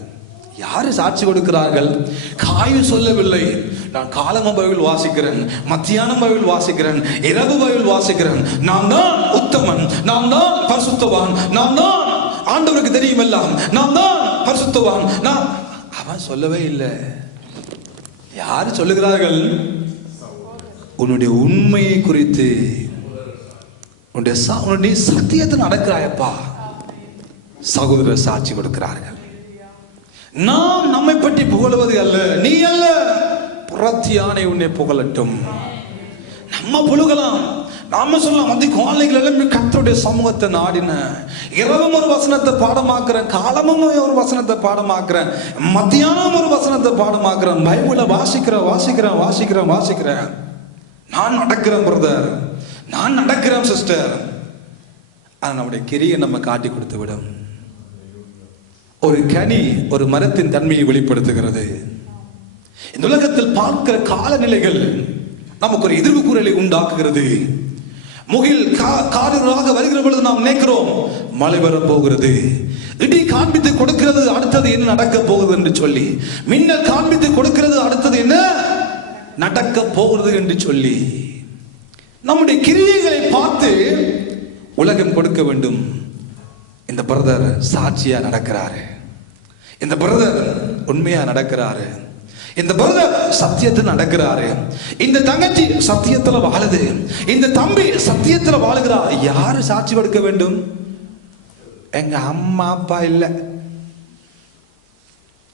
யாரு சாட்சி கொடுக்கிறார்கள்? காயு சொல்லவில்லை, நான் காலமும் பைபிள் வாசிக்கிறேன், மத்தியானம் பைபிள் வாசிக்கிறேன், இரவு பைபிள் வாசிக்கிறேன், நான் தான் உத்தமன், நான் தான் பரிசுத்தவான், நான் தான் ஆண்டவருக்கு தெரியும் எல்லாம், நான் தான் பரிசுத்தவான். நான் அவன் சொல்லவே இல்லை. யாரு சொல்லுகிறார்கள்? உன்னுடைய உண்மையை குறித்து உன்னுடைய சத்தியத்தில் நடக்கிறாயப்பா. சகோதரர் சாட்சி கொடுக்கிறார்கள். நாம் நம்மை பற்றி புகழுவது அல்ல, நீ அல்ல, புறத்தியானை உன்னை புகழட்டும். நம்ம புழுகலாம், நாம சொல்லலாம், வந்து குழந்தைகள் எல்லாம் கர்த்தருடைய சமூகத்தை நாடின, இரவும் ஒரு வசனத்தை பாடமாக்குறேன், காலமும் ஒரு வசனத்தை பாடமாக்குறேன், மத்தியானம் ஒரு வசனத்தை பாடமாக்குறேன், பைபிளை வாசிக்கிறேன். நான் நடக்கிறேன் பிரதர், நான் நடக்கிறேன் சிஸ்டர். ஆனால் நம்முடைய கிரியை நம்ம காட்டி கொடுத்து விடும். ஒரு கனி ஒரு மரத்தின் தன்மையை வெளிப்படுத்துகிறது. இந்த உலகத்தில் பார்க்கிற காலநிலைகள் நமக்கு ஒரு எதிர்வு குரலை உண்டாக்குகிறது. முகில் காடுகளாக வருகிற பொழுது நாம் நினைக்கிறோம் மழை வரப்போகிறது. இடி காண்பித்து கொடுக்கிறது அடுத்தது என்ன நடக்க போகுது என்று சொல்லி, மின்னல் காண்பித்து கொடுக்கிறது அடுத்தது என்ன நடக்க போகிறது என்று சொல்லி, நம்முடைய கிரியைகளை பார்த்து உலகம் கொடுக்க வேண்டும். இந்த பிரதர் சாட்சியா நடக்கிறாரு, இந்த பிரதர் உண்மையா நடக்கிறாரு, இந்த பிரதர் சத்தியத்தில் நடக்கிறாரு, இந்த தங்கச்சி சத்தியத்துல வாழுது, இந்த தம்பி சத்தியத்துல வாழுகிறார். யாரு சாட்சி கொடுக்க வேண்டும்? எங்க அம்மா அப்பா இல்ல,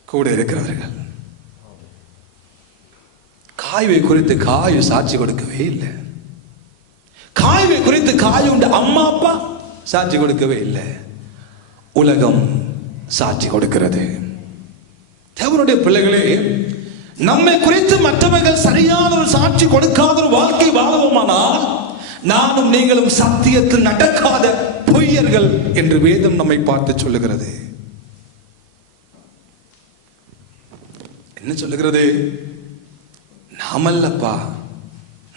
கூட இருக்கிறவர்கள். காய்வை குறித்து காய் சாட்சி கொடுக்கவே இல்லை. காய்வை குறித்து காயுண்ட அம்மா அப்பா சாட்சி கொடுக்கவே இல்லை. உலகம் சாட்சி கொடுக்கிறது. தேவனுடைய பிள்ளைகளே, நம்மை குறித்து மற்றவர்கள் சரியான ஒரு சாட்சி கொடுக்காத ஒரு வாழ்க்கை வாழவோமானால் நானும் நீங்களும் சத்தியத்தில் நடக்காத பொய்யர்கள் என்று வேதம் நம்மை பார்த்து சொல்லுகிறது. என்ன சொல்லுகிறது? நாமல்லப்பா,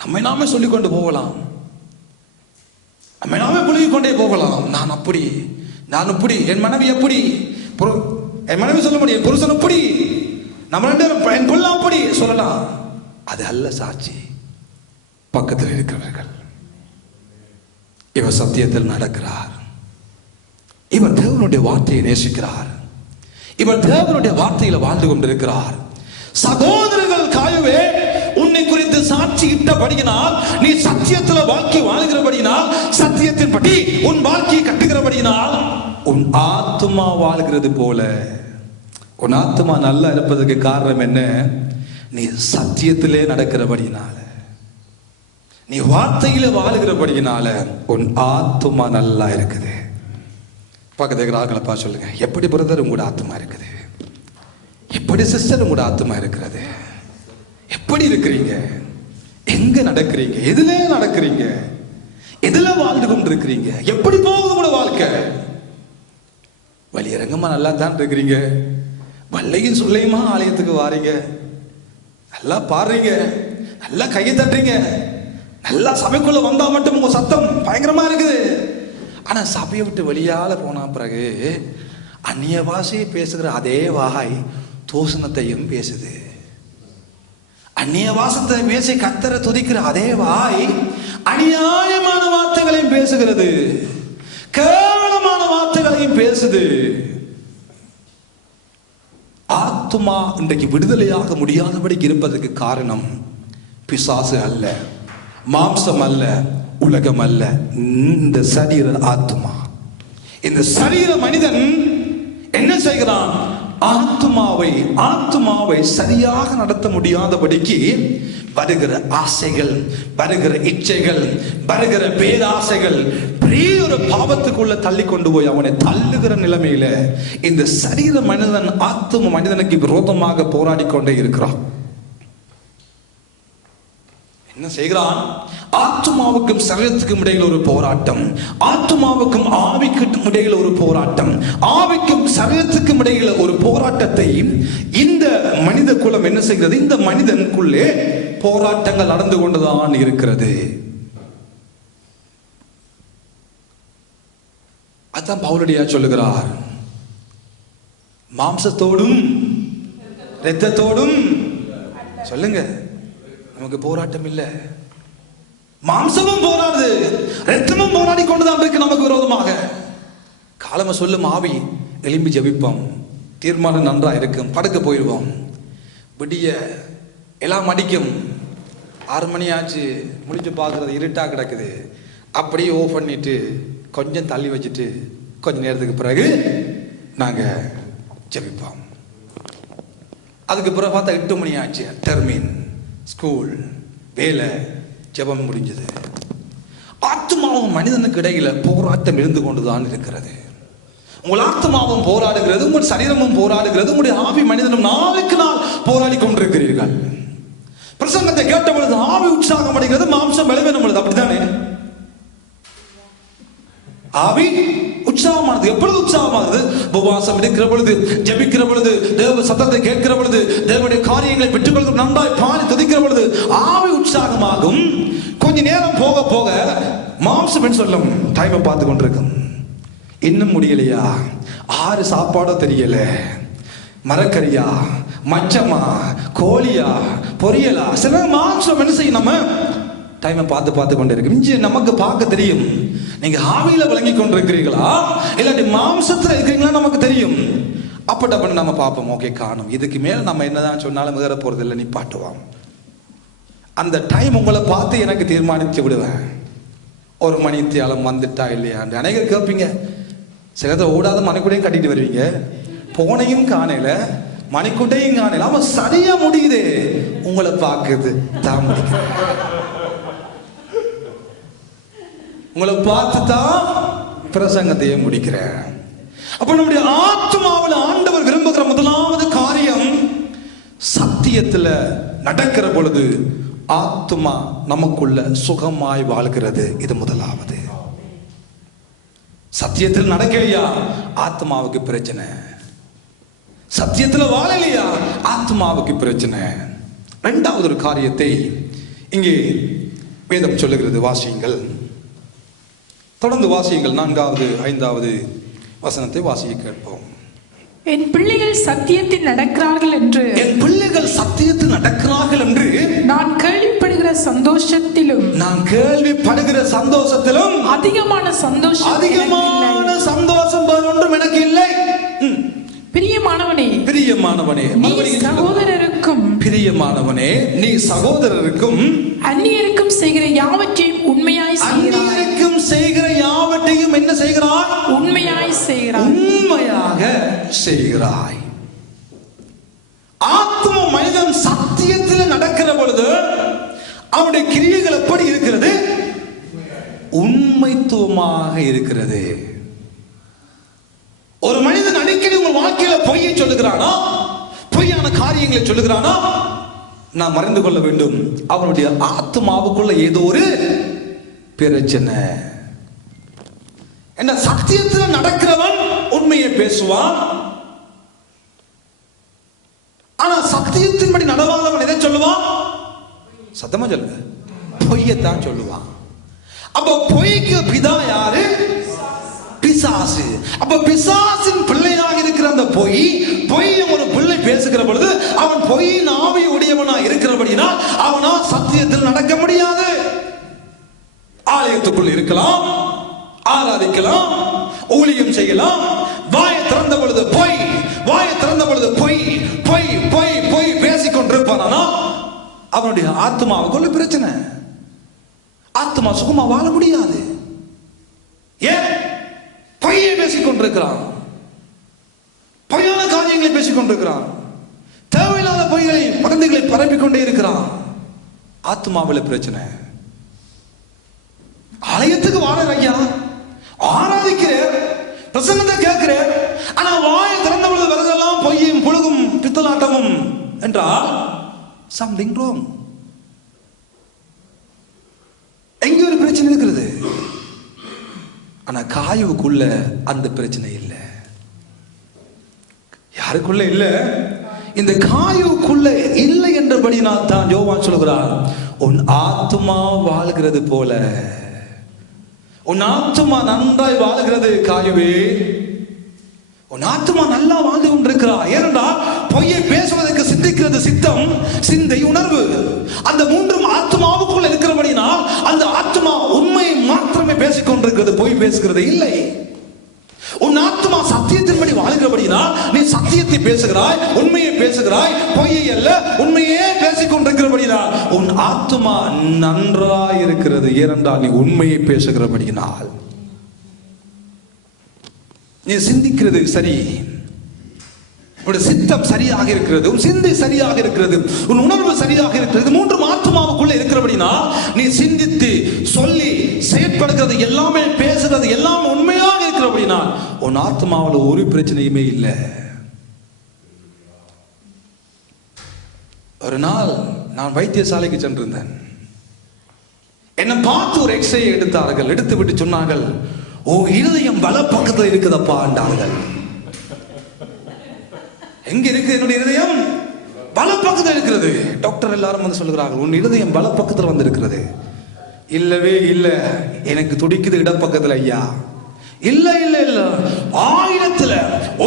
நம்மை நாமே சொல்லிக் கொண்டு போகலாம், நம்மை நாமே புழுகிக் கொண்டே போகலாம். நான் அப்படி, நான் இப்படி, என் மனைவி எப்படி, என் மனைவி சொல்ல முடியும், புருஷன் அப்படி, நம்ம ரெண்டு பேரும் என் புள்ள அப்படி சொல்லலாம். அது அல்ல சாட்சி. பக்கத்தில் இருக்கிறவர்கள், இவர் சத்தியத்தில் நடக்கிறார், இவர் தேவனுடைய வார்த்தையை நேசிக்கிறார், இவர் தேவனுடைய வார்த்தையில வாழ்ந்து கொண்டிருக்கிறார். சகோதரர்கள் காயவே உன்னை குறித்து சாட்சி இட்டபடியினால், நீ சத்தியத்தில் வாழ்க்கை வாழ்கிறபடியினால், சத்தியத்தின் படி உன் வாழ்க்கையை கட்டுகிறபடியினால், உன் ஆத்துமா வாழ்கிறது போல. உன் ஆத்துமா நல்லா இருப்பதற்கு காரணம் என்ன? நீ சத்தியத்திலே நடக்கிறபடியினால, நீ வார்த்தையில வாழுகிறபடியினால உன் ஆத்துமா நல்லா இருக்குது. பக்கத்து ஆட்களப்பா சொல்லுங்க, எப்படி பிரதர் உங்களோட ஆத்துமா இருக்குது? எப்படி சிஸ்டர் உங்களோட ஆத்துமா இருக்கிறது? எப்படி இருக்கிறீங்க? எங்க நடக்கிறீங்க? எதுல நடக்கிறீங்க? எதுல வாழ்ந்து கொண்டிருக்கிறீங்க? எப்படி போகுது உங்களோட வாழ்க்கை? வழியரங்கமா நல்லா தான் இருக்கிறீங்க, வல்லையும் சொல்லையுமா ஆலயத்துக்கு வாரீங்க, நல்லா பாடுறீங்க, நல்லா கையை தட்டுறீங்க, நல்லா சபைக்குள்ள வந்தா மட்டும் உங்க சத்தம் பயங்கரமா இருக்குது. ஆனா சபையை விட்டு வெளியால போன பிறகு அந்நிய பாஷையை பேசுகிற அதே வாய் தூசணத்தையும் பேசுது. அந்நிய வாசத்தை பேசி கர்த்தரை துதிக்கிற அதே வாய் அநியாயமான வார்த்தைகளையும் பேசுகிறது, கேவலமான வார்த்தைகளையும் பேசுது. ஆத்துமா இன்றைக்கு விடுதலையாக முடியாதபடிக்கு இருப்பதற்கு காரணம் பிசாசு அல்ல, மாம்சம் அல்ல, உலகம் அல்ல, இந்த சரீர ஆத்துமா. இந்த சரீர மனிதன் என்ன செய்கிறான்? ஆத்துமாவை சரியாக நடத்த முடியாதபடிக்கு வருகிற ஆசைகள், வருகிற இச்சைகள், வருகிற பேராசைகள் பெரிய ஒரு பாவத்துக்குள்ள தள்ளி கொண்டு போய் அவனை தள்ளுகிற நிலைமையில இந்த சரீர மனிதன் ஆத்தும மனிதனுக்கு விரோதமாக போராடி கொண்டே இருக்கிறான். என்ன செய்கிறான்? ஆத்துமாவுக்கும் சரீரத்துக்கும் இடையில் ஒரு போராட்டம், ஆத்துமாவுக்கும் ஆவிக்கும் இடையில் ஒரு போராட்டம், ஆவிக்கும் சரீரத்துக்கும் இடையில் ஒரு போராட்டத்தை இந்த மனித குலம் என்ன செய்கிறது? இந்த மனிதனுக்குள்ளே போராட்டங்கள் நடந்து கொண்டுதான் இருக்கிறது. அதான் பவுலடியா சொல்லுகிறார், மாம்சத்தோடும் இரத்தத்தோடும் சொல்லுங்க நமக்கு போராட்டம் இல்லை. மாம்சமும் போராடுது, இரத்தமும் போராடி கொண்டுதான் இருக்கு நமக்கு விரோதமாக. காலம சொல்லும் ஆவி எலும்பி ஜபிப்போம், தீர்மானம் நன்றா இருக்கும், படுக்க போயிடுவோம், விடிய எல்லாம் அடிக்கும், 6 மணி ஆச்சு, முடிச்சு பார்க்குறது இருட்டாக கிடக்குது. அப்படியே ஓஃப் பண்ணிட்டு கொஞ்சம் தள்ளி வச்சுட்டு கொஞ்ச நேரத்துக்கு பிறகு நாங்கள் ஜெபிப்போம். அதுக்கு பிறகு பார்த்தா 8 மணி ஆச்சு, டெர்மின், ஸ்கூல், வேலை, ஜெபம் முடிஞ்சது. ஆத்மாவும் மனிதனுக்கு இடையில போராட்டம் இருந்து கொண்டுதான் இருக்கிறது. உங்கள் ஆத்மாவும் போராடுகிறது, உங்கள் சரீரமும் போராடுகிறது, உங்களுடைய ஆவி மனிதனும் நாளுக்கு நாள் போராடி கொண்டிருக்கிறீர்கள். பிரசங்கத்தை கேட்ட பொழுது ஆவி உற்சாகம் அடைகிறது, மாம்சம் பலவீனம் உள்ளது. அப்படித்தானே? ஆவி உற்சாகமானது. எப்பொழுது உற்சாகமானது? உபவாசம் இருக்கிற பொழுது, ஜெபிக்கிற பொழுது, தேவ சத்தத்தை கேட்கிற பொழுது, தேவனுடைய காரியங்களை பெற்றுக்கொள்கிற நன்றாய் பாடி துதிக்கிற பொழுது ஆவி உற்சாகமாகும். கொஞ்ச நேரம் போக போக மாம்சம் சொல்லும், டைமை பார்த்து கொண்டிருக்கும். இன்னும் முடியலையா? 6 சாப்பாடோ தெரியல, மரக்கறியா, மச்சமா, கோழியா, பொரியலா? சில மாம்சம் என்ன செய்யும்? நம்ம டைமை பார்த்து கொண்டே இருக்கு. இஞ்சி நமக்கு பார்க்க தெரியும். நீங்க ஆவியில விளங்கி கொண்டிருக்கிறீர்களா இல்லாட்டி மாம்சத்துல இருக்கிறீங்களா நமக்கு தெரியும். அப்படி நம்ம பார்ப்போம். ஓகே, காணும். இதுக்கு மேல நம்ம என்னதான் சொன்னாலும் வேற போறது இல்லை, நீ பாட்டுவான். அந்த டைம் உங்களை பார்த்து எனக்கு தீர்மானித்து விடுவேன். 1 மணி தியாலம் வந்துட்டா இல்லையா? அநேகர் கேட்பீங்க, சிலதை ஓடாத மணிக்கூடையும் கட்டிட்டு வருவீங்க, போனையும் காணையில மணிக்கூட்டையும் காணையில. அவன் சரியா முடியுது, உங்களை பார்க்குது தான் முடிக்கிறேன். உங்களை பார்த்து தான் பிரசங்கத்தையே முடிக்கிறேன். அப்ப நம்முடைய ஆத்மாவில் ஆண்டவர் விரும்புகிற முதலாவது காரியம், சத்தியத்துல நடக்கிற பொழுது ஆத்மா நமக்குள்ள சுகமாய் வாழ்கிறது. இது முதலாவது. சத்தியத்தில் நடக்கலையா ஆத்மாவுக்கு பிரச்சனை, சத்தியத்துல வாழலையா ஆத்மாவுக்கு பிரச்சனை. இரண்டாவது ஒரு காரியத்தை இங்கே வேதம் சொல்லுகிறது. வாசியுங்கள், தொடர்ந்து வாசியுங்கள். 4வது 5வது வசனத்தை வாசிக்க கேட்போம். என் பிள்ளைகள் சத்தியத்தில் நடக்கிறார்கள் என்று, என் பிள்ளைகள் சத்தியத்தில் நடக்கிறார்கள் என்று நான் கேள்விப்படுகிற சந்தோஷத்திலும், அதிகமான சந்தோஷம் ஒன்றும் எனக்கு இல்லை. பிரியமானவனே, நீ சகோதரருக்கும் அந்நியருக்கும் செய்கிற யாவற்றையும் உண்மையாய் என்ன செய்கிறாய்? உண்மையாக செய்கிறாய். ஆத்ம மனிதன் சத்தியத்தில் நடக்கிற பொழுது அவனுடைய கிரியைகள் எப்படி இருக்கிறது? உண்மைத்துவமாக இருக்கிறது. ஒரு மனிதன் அடிக்கடி உங்கள் வாழ்க்கையில பொய்யை சொல்லுகிறானா, பொய்யான காரியங்களை சொல்லுகிறானா, நான் மறந்து கொள்ள வேண்டும், அவனுடைய ஆத்மாவுக்குள்ள ஏதோ ஒரு பிரச்சனை. என்ன? சத்தியத்தில் நடக்கிறவன் உண்மையை பேசுவான். ஆனா சத்தியத்தின்படி நடவாதவன் எதை சொல்லுவான்? சத்தமா சொல்லுங்க, பொய்யத்தான் சொல்லுவான். அப்ப பொய்க்கு பிதா யாரு? பிசாசு. அப்ப பிசாசின் பிள்ளையாக இருக்கிற அந்த பொய் ஒரு பிள்ளை பேசுகிற பொழுது அவன் பொய்யின் ஆவி உடையவனா இருக்கிறபடினால் அவனா சத்தியத்தில் நடக்க முடியாது. ஆலயத்துக்குள் இருக்கலாம், ஆராதிக்கலாம், ஊழியம் செய்யலாம், வாயை திறந்த பொழுது பொய், வாயை திறந்த பொழுது பொய் பொய் பொய் பொய் பேசிக் கொண்டிருப்பான். அவனுடைய ஆத்மாவுக்குள்ள பிரச்சனை. ஆத்மா சுகமா வாழ முடியாது. ஏன்? பொய்யை பேசிக் கொண்டிருக்கிறான், பொய்யான காரியங்களை பேசிக் கொண்டிருக்கிறான், தேவையில்லாத பொய்களை வதந்திகளை பரப்பிக் கொண்டே இருக்கிறான். ஆத்மாவில் பிரச்சனை. ஆலயத்துக்கு வாழ ஐயா, ஆராதிக்கிறேன், பிரசங்கத்தை கேட்கிறேன், ஆனா வாயை திறந்த பொழுது வரதெல்லாம் பொய்யும் புழுகும் பித்தலாட்டமும் என்றால் சம்திங் ராங். எங்க ஒரு பிரச்சனை இருக்கிறது. ஆனா காயுவுக்குள்ள அந்த பிரச்சனை இல்லை. யாருக்குள்ள இல்ல? இந்த காயுக்குள்ள இல்லை என்றபடினால் தான் யோவான் சொல்கிறார், உன் ஆத்துமா வாழ்கிறது போல, உன் ஆத்துமா நன்றாய் வாழ்கிறது காயுவே, உன் ஆத்துமா நல்லா வாழ்ந்து கொண்டிருக்கிறார். ஏனென்றால் பொய்யை பேசுவதற்கு சிந்திக்கிறது சித்தம், சிந்தை, உணர்வு. அந்த மூன்றும் ஆத்மாவுக்குள்ள இருக்கிறபடினால் அந்த ஆத்மா உண்மையை மாத்திரமே பேசிக் கொண்டிருக்கிறது, பொய் பேசுகிறது இல்லை. உன் ஆத்மா சத்தியத்தின்படி வாழ்கிறபடினால் நீ சத்தியத்தை பேசுகிறாய், உண்மையை பேசுகிறாய், பொய்யை அல்ல உண்மையே பேசி பேசிக் கொண்டிருக்கிறபடியால் உன் ஆத்துமா நன்றாய் இருக்கிறது. ஏனென்றால் நீ உண்மையை பேசுகிறபடியினால். நீ சிந்திக்கிறது சரி, உன் சித்தம் சரியாக இருக்கிறது, உன் சிந்தை சரியாக இருக்கிறது, உன் உணர்வு சரியாக இருக்கிறது. மூன்று ஆத்துமாவுக்குள்ள இருக்கிறபடினா நீ சிந்தித்து சொல்லி செயற்படுகிறது எல்லாமே, பேசுறது எல்லாம் உண்மையாக இருக்கிறபடினா உன் ஆத்மாவில் ஒரு பிரச்சனையுமே இல்லை. ஒரு நாள் நான் வைத்தியசாலைக்கு சென்றிருந்தேன். என்னை பார்த்து ஒரு எக்ஸ்ரே எடுத்தார்கள். எடுத்து விட்டு சொன்னார்கள், ஓ இருதயம் வல பக்கத்தில் இருக்குதப்பா என்றார்கள். எங்க இருக்கு என்னுடைய இருதயம்? வல பக்கத்தில் இருக்கிறது. டாக்டர் எல்லாரும் வந்து சொல்லுகிறார்கள், உன் இருதயம் வல பக்கத்தில் வந்து இருக்கிறது. இல்லவே இல்லை, எனக்கு துடிக்குது இடப்பக்கத்தில் ஐயா. இல்ல இல்ல இல்ல, 1000த்துல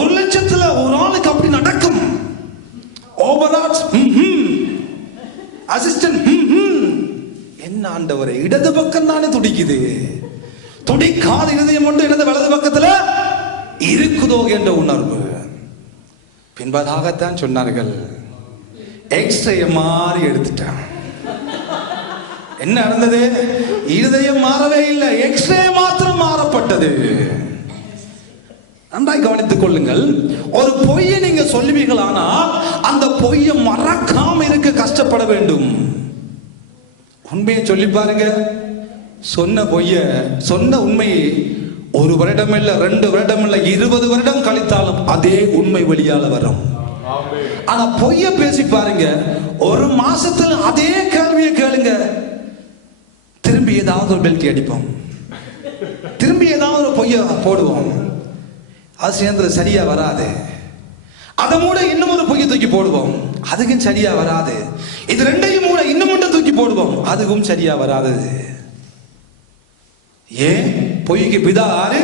1,00,000த்துல ஒரு ஆளுக்கு அப்படி நடக்கும். அசிஸ்டன்ட் என்ன ஆண்டவரே, இடது பக்கம் தானே துடிக்குது, துடிக்காத இருதயம் ஒன்று இடது வலது பக்கத்துல இருக்குதோ என்ற உணர்வு. பின்பதாகத்தான் சொன்னார்கள், எக்ஸ்ரே மாறி எடுத்துட்டான். என்ன நடந்தது? இருதயம் மாறவே இல்லை, எக்ஸ்ரே மாத்திரம் மாறப்பட்டது. நன்றாய் கவனித்துக் கொள்ளுங்கள். ஒரு பொய்யை நீங்க சொல்லுவீர்கள், ஆனால் அந்த பொய்யை மறக்காம இருக்க கஷ்டப்பட வேண்டும். உண்மையை சொல்லி பாருங்க. சொன்ன பொய்ய, சொன்ன உண்மையை 1 வருடம் இல்ல, 2 வருடம் இல்ல, 20 வருடம் கழித்தாலும் அதே உண்மை வெளியால வரும். ஆனா பொய்ய பேசி பாருங்க, 1 மாசத்துல அதே கேள்வியை கேளுங்க, திரும்பி ஏதாவது ஒரு பெல்ட் அடிப்போம், திரும்பி ஏதாவது ஒரு பொய்ய போடுவோம். அது சேர்ந்து சரியா வராது. அதை மூட இன்னும் ஒரு பொய்யை தூக்கி போடுவோம், அதுக்கும் சரியா வராது. இது ரெண்டையும் மூட இன்னும் ஒன்று தூக்கி போடுவோம், அதுக்கும் சரியா வராது. ஏன்? பொய்க்கு பிதா யாரு?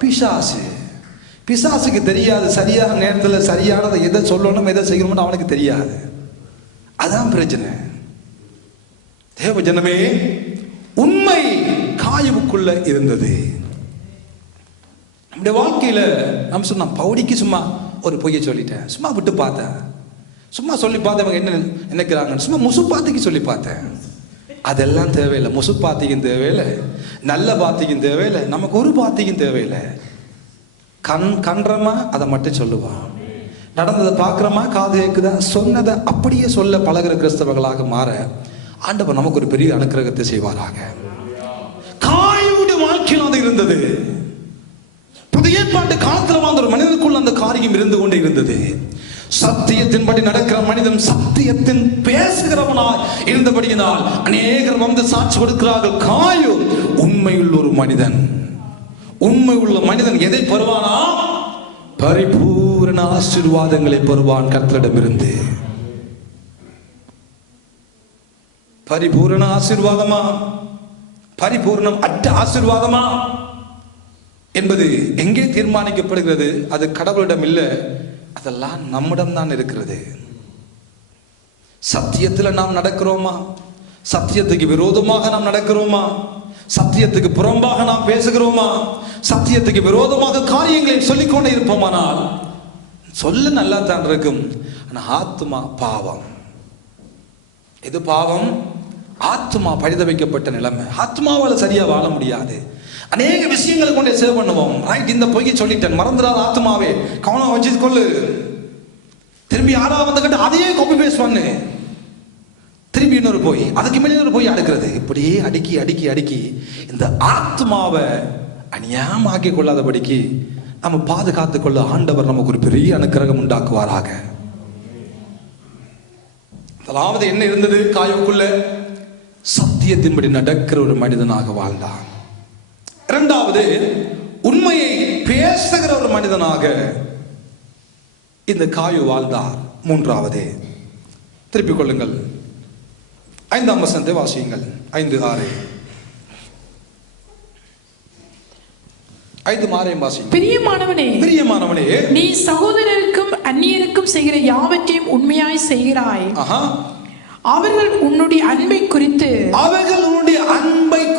பிசாசு. பிசாசுக்கு தெரியாது சரியான நேரத்தில் சரியானதை எதை சொல்லணும் எதை செய்யணும்னு அவனுக்கு தெரியாது. அதான் பிரச்சனை. தேவ ஜனமே, உண்மை காயுவுக்குள்ள இருந்தது. நம்முடைய வாழ்க்கையில நம்ம சொன்ன பவுடிக்கு சும்மா ஒரு பொய்யை சொல்லிட்டேன், சும்மா விட்டு பார்த்தேன், சும்மா சொல்லி பார்த்தவங்க என்ன நினைக்கிறாங்க, சும்மா முசுப்பாத்திக்கு சொல்லி பார்த்தேன். அதெல்லாம் தேவையில்லை. முசுப்பாத்திக்கும் தேவையில்லை, நல்ல பாத்திக்கும் தேவையில்லை, நமக்கு ஒரு பாத்திக்கும் தேவையில்லை. கன்றமா அதை மட்டும் சொல்லுவான், நடந்ததை பார்க்கிறோமா, காது கேட்குதா, சொன்னதை அப்படியே சொல்ல பழகிற கிறிஸ்தவர்களாக மாற ஆண்டவர் நமக்கு ஒரு பெரிய அனுக்கிரகத்தை செய்வாராக. காயுடைய வாழ்க்கையில் அது இருந்தது. புதிய ஏற்பாட்டு காலத்தில் வாழ்ந்த ஒரு மனிதனுக்குள்ள அந்த காரியம் இருந்து கொண்டே இருந்தது. சத்தியத்தின்படி நடக்கிற மனிதன் சத்தியத்தின் பேசுகிறவனாய் இருந்தபடியினால் அநேகர் வந்து சாட்சி கொடுக்கிறார்கள். காயு உண்மையுள்ள ஒரு மனிதன். உண்மை உள்ள மனிதன் எதை பெறுவானா? பரிபூரண ஆசீர்வாதங்களை பெறுவான் கர்த்தரிடமிருந்து. பரிபூரண ஆசீர்வாதமா, பரிபூர்ணம் அற்ற ஆசீர்வாதமா என்பது எங்கே தீர்மானிக்கப்படுகிறது? அது கடவுளிடம் இல்லை, அதெல்லாம் நம்மிடம் தான் இருக்கிறது. சத்தியத்தில் நாம் நடக்கிறோமா? சத்தியத்துக்கு விரோதமாக நாம் நடக்கிறோமா? சத்தியத்துக்கு புறம்பாக நாம் பேசுகிறோமா? சத்தியத்துக்கு விரோதமாக காரியங்களை சொல்லிக்கொண்டே இருப்போமானால் சொல்ல நல்லா தான் இருக்கும், ஆனா ஆத்துமா பாவம். இது பாவம். ஆத்மா பரிதவிக்கப்பட்ட நிலைமை. ஆத்மாவால் சரியா வாழ முடியாது. அநேக விஷயங்களை கொண்டே சேவ் பண்ணுவோம். ரைட், இந்த பொய்யை சொல்லிட்டேன், மறந்துடாத ஆத்மாவே, கவனம் வச்சு கொள்ளு. திரும்பி 6வது கட்ட அதையே காப்பி பேஸ்ட் பண்ணு, திரும்பி இன்னொரு பொய், அதுக்கு மேலே ஒரு பொய் அடுக்கிறது. இப்படியே அடுக்கி அடுக்கி அடுக்கி இந்த ஆத்மாவை அநியாயமாக்கி கொள்ளாதபடிக்கு நம்ம பாதுகாத்துக் கொள்ள ஆண்டவர் நமக்கு ஒரு பெரிய அனுக்கிரகம் உண்டாக்குவாராக. முதலாவது என்ன இருந்தது காயுக்குள்ள? சத்தியத்தின்படி நடக்கிற ஒரு மனிதனாக வாழ்ந்தான். இரண்டாவது, உண்மையை பேசுகிற ஒரு மனிதனாக இந்த காயு வாழ்ந்தார். மூன்றாவது, திருப்பிக் கொள்ளுங்கள், 5ஆம் வசனத்தை வாசியுங்கள். 5:6 5:6 வாசியுங்கள். பிரியமானவனே, நீ சகோதரருக்கும் அந்நியருக்கும் செய்கிற யாவற்றையும் உண்மையாய் செய்கிறாய். அவர்கள் உன்னுடைய அன்பை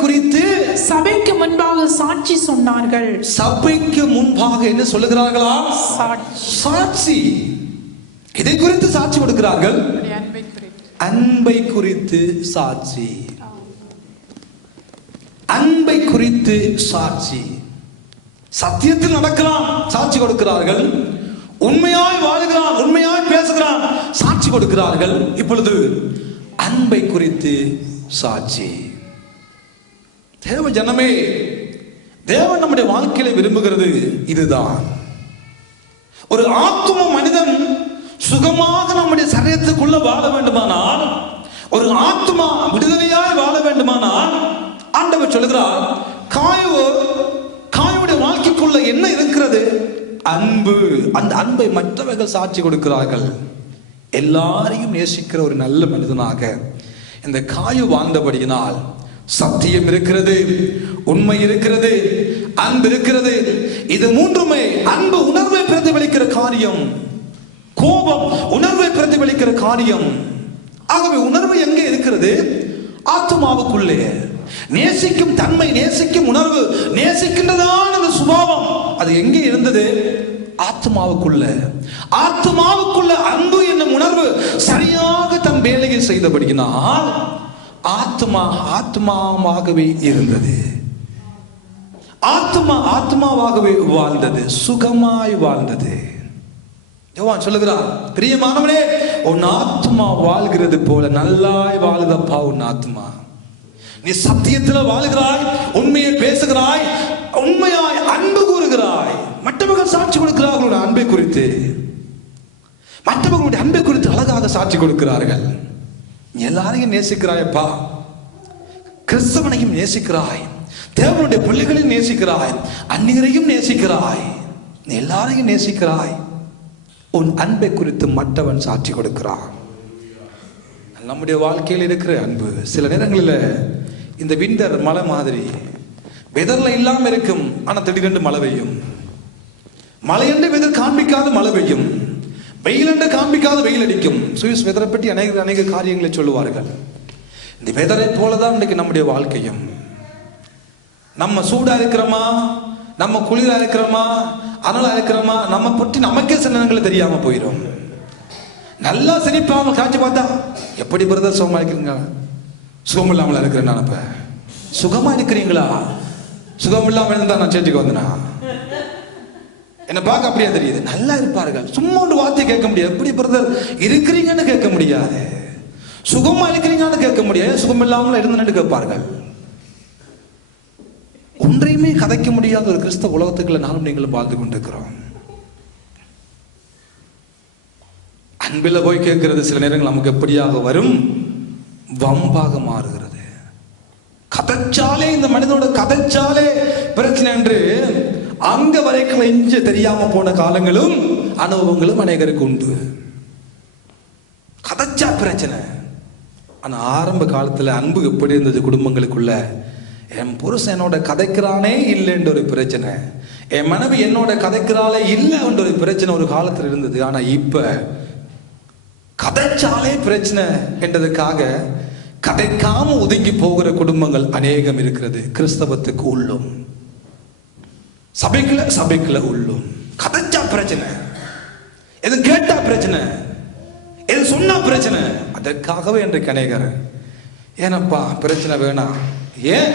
குறித்து சபைக்கு முன்பாக சாட்சி சொன்னார்கள். சபைக்கு முன்பாக என்ன சொல்லுகிறார்களா? சாட்சி. இதை குறித்து சாட்சி கொடுக்கிறார்கள். அன்பை குறித்து சாட்சி. அன்பை குறித்து சாட்சி. சத்தியத்தில் நடக்கிறான், சாட்சி கொடுக்கிறார்கள். உண்மையாய் வாழ்கிறான், உண்மையாய் பேசுகிறான், சாட்சி கொடுக்கிறார்கள். இப்பொழுது அன்பை குறித்து சாட்சி. தேவ ஜனமே, தேவன் நம்முடைய வாழ்க்கையில விரும்புகிறது இதுதான். ஒரு ஆத்தும மனிதன் சுகமாக நம்முடைய சரீரத்துக்குள்ள வாழ வேண்டுமானால், ஒரு ஆத்துமா விடுதலையாய் வாழ வேண்டுமானால், ஆண்டவர் சொல்கிறார், காயுடைய வாழ்க்கைக்குள்ள என்ன இருக்கிறது? அன்பு. அந்த அன்பை மற்றவர்கள் சாட்சி கொடுக்கிறார்கள். எல்லாரையும் நேசிக்கிற ஒரு நல்ல மனிதனாக இந்த காயு வாழ்ந்தபடியினால் சத்தியம் இருக்கிறது, உண்மை இருக்கிறது, அன்பு இருக்கிறது. இது மூன்றுமே அன்பு உணர்வை பிரதிபலிக்கிற காரியம், கோபம் உணர்வை பிரதிபலிக்கிற காரியம். ஆகவே உணர்வு எங்கே இருக்கிறது? ஆத்மாவுக்குள்ளே. நேசிக்கும் தன்மை, நேசிக்கும் உணர்வு, நேசிக்கின்றதான அந்த சுபாவம் அது எங்கே இருந்தது? ஆத்மாவுக்குள்ள. ஆத்மாவுக்குள்ள அன்பு என்னும் உணர்வு சரியாக தன் வேலையை செய்தபடியினால் ஆத்மாவாகவே இருந்தது. ஆத்மாவாகவே வாழ்ந்தது, சுகமாய் வாழ்ந்தது. யோவான் சொல்லுகிறார், பிரியமானவனே, உன் ஆத்மா வாழ்கிறது போல நல்லாய் வாழுதப்பா உன் ஆத்மா. நீ சத்தியத்தில் வாழ்கிறாய், உண்மையை பேசுகிறாய், உண்மையாய் அன்பு கூறுகிறாய். மற்றவர்கள் சாட்சி கொடுக்கிறார்கள் அன்பை குறித்து. மற்றவர்களுடைய அன்பை குறித்து அழகாக சாட்சி கொடுக்கிறார்கள். எல்லாரையும் நேசிக்கிறாயப்பா, கிறிஸ்தவனையும் நேசிக்கிறாய், தேவனுடைய பிள்ளைகளையும் நேசிக்கிறாய், அந்நியரையும் நேசிக்கிறாய், எல்லாரையும் நேசிக்கிறாய். உன் அன்பை குறித்து மற்றவன் சாட்சி கொடுக்கிறான். நம்முடைய வாழ்க்கையில் இருக்கிற அன்பு சில நேரங்களில் இந்த விண்டர் மழை மாதிரி வெதர்ல இல்லாம இருக்கும், ஆனா திடீரென்று மழை பெய்யும். மழை என்று வெதர் காண்பிக்காத மழை பெய்யும், வெயில் என்று காண்பிக்காத வெயில் அடிக்கும். சுவிஸ் வெதரை பற்றி அநேக காரியங்களை சொல்லுவார்கள். இந்த வெதரை போலதான் இன்றைக்கு நம்முடைய வாழ்க்கையும். நம்ம சூடா இருக்கிறோமா, நம்ம குளிரா இருக்கிறோமா, அனலா இருக்கிறோமா, நம்ம பற்றி நமக்கே சில நேரங்களில் தெரியாம போயிடும். நல்லா சிரிப்பாங்க, காட்சி பார்த்தா எப்படி பிரதர் சுகமா இருக்கிறீங்க? சுகம் இல்லாமல் இருக்கிறேன். நான் இப்ப சுகமா இருக்கிறீங்களா? சுகம் இல்லாமல் இருந்தா நான் சேர்த்துக்கு வந்தனா என்ன பார்க்க அப்படியே தெரியுது. நல்லா இருப்பார்கள், சும்மா ஒரு வார்த்தை கேட்க முடியாது. எப்படி பிரதர் இருக்கிறீங்கன்னு கேட்க முடியாது, சுகமா இருக்கிறீங்கன்னு கேட்க முடியாது, சுகம் இல்லாமல் இருந்தேன்னு கேட்பார்கள். ஒன்றையுமே கதைக்க முடியாத ஒரு கிறிஸ்தவ உலகத்துக்குள்ள நானும் நீங்களும் வாழ்ந்து கொண்டிருக்கிறோம். அன்பில் போய் கேட்கிறது சில நேரங்கள் நமக்கு எப்படியாக வரும்? வம்பாக மாறுகிறது. கதைச்சாலே, இந்த மனிதனோட கதைச்சாலே பிரச்சனை என்று அங்க வரைக்கும் எஞ்ச தெரியாம போன காலங்களும் அனுபவங்களும் அநேகருக்கு உண்டு. கதைச்சா பிரச்சனை. ஆனா ஆரம்ப காலத்துல அன்பு எப்படி இருந்தது குடும்பங்களுக்குள்ள? என் புருஷன் என்னோட கதைக்கிறானே இல்லைன்ற ஒரு பிரச்சனை, என் மனைவி என்னோட கதைக்கிறாளே இல்லைன்ற ஒரு பிரச்சனை ஒரு காலத்துல இருந்தது. ஆனா இப்ப கதைச்சாலே பிரச்சனை என்றதுக்காக கதைக்காம ஒதுங்கி போகிற குடும்பங்கள் அநேகம் இருக்கிறது. கிறிஸ்தவத்துக்கு உள்ளும், சபைக்குள்ள உள்ளும் கதைச்சா பிரச்சனை, எது கேட்டா பிரச்சனை, எது சொன்னா பிரச்சனை. அதற்காகவே இன்றைக்கு அநேகர் ஏனப்பா பிரச்சனை வேணாம், ஏன்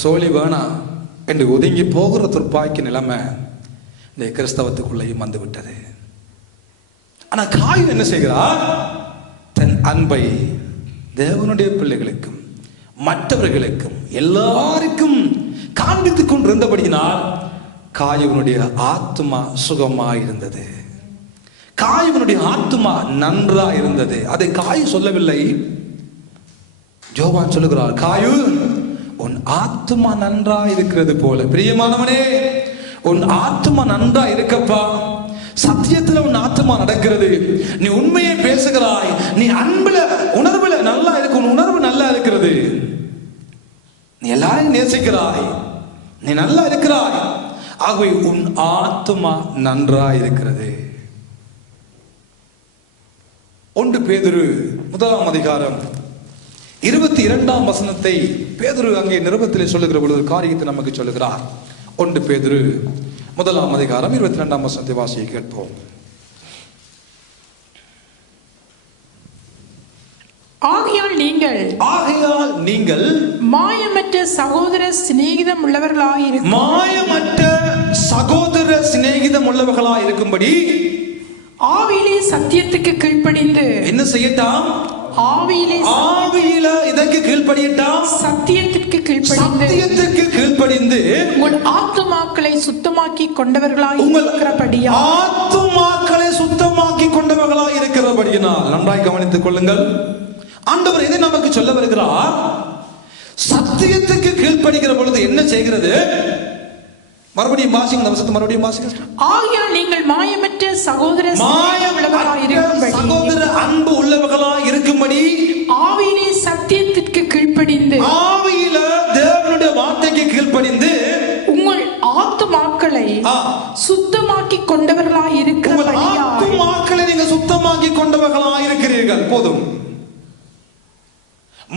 சோழி வேணாம் என்று ஒதுங்கி போகிற துர்ப்பாக்கி நிலைமை இந்த கிறிஸ்தவத்துக்குள்ளேயும் வந்து விட்டது. ஆனா காயு என்ன செய்கிறார்? தன் அன்பை தேவனுடைய பிள்ளைகளுக்கும் மற்றவர்களுக்கும் எல்லாருக்கும் காண்பித்துக் கொண்டிருந்தபடியினால் காயுவனுடைய ஆத்மா சுகமாயிருந்தது, காயுவனுடைய ஆத்மா நன்றாயிருந்தது. அதை காயு சொல்லவில்லை, யோவான் சொல்லுகிறார், காயு உன் ஆத்மா நன்றா இருக்கிறது போல. பிரியமானவனே, உன் ஆத்மா நன்றா இருக்கப்பா. சத்தியத்துல உன் ஆத்மா நடக்கிறது, நீ உண்மையை பேசுகிறாய், நீ அன்புல உணர்வுல நல்லா இருக்கு, உன் உணர்வு நல்லா இருக்கிறது, நீ எல்லாரையும் நேசிக்கிறாய், நீ நல்லா இருக்கிறாய். ஆகவே உன் ஆத்மா நன்றா இருக்கிறது. 1 பேதுரு 1 அதிகாரம் 22 வசனத்தை பேதுரு அங்கே நிருபத்திலே சொல்லுகிற பொழுது காரியத்தை நமக்கு சொல்லுகிறார். 1 பேதுரு 1 அதிகாரம் 22 வசனத்தை வாசியை கேட்போம். ஆகையால் நீங்கள் மாயமற்ற சகோதர சிநேகிதம் உள்ளவர்களாயிருக்கும் மாயமற்ற சகோதர சிநேகிதம் உள்ளவர்களாய் இருக்கும்படி ஆவியிலே சத்தியத்துக்கு கீழ்ப்படிந்து என்ன செய்யட்டாம்? ஆவியிலே இதற்கு கீழ்ப்படியட்டாம். சத்தியத்திற்கு கீழ்ப்படிந்து உங்கள் ஆத்துமாக்களை சுத்தமாக்கி கொண்டவர்களாய் இருக்கிறபடியினால் நன்றாய் கவனித்துக் கொள்ளுங்கள். ஆண்டவர் இதை நமக்கு சொல்ல வருகிறார். சத்தியத்துக்கு கீழ்ப்படிகிற பொழுது என்ன செய்கிறது? மறுபடியும் வாசிங்க. ஆகையால் நீங்கள் மாயமற்ற சகோதர அன்பு உள்ளவர்களாய் இருக்கும்படி ஆவியிலே சத்தியத்திற்கு கீழ்ப்படிந்து ஆவியில தேவனுடைய வார்த்தைக்கு கீழ்ப்படிந்து உங்கள் ஆத்துமாக்களை சுத்தமாக்கி கொண்டவர்களாய் ஆத்துமாக்களை நீங்க சுத்தமாக்கி கொண்டவர்களாய் இருக்கிறீர்கள். போதும்.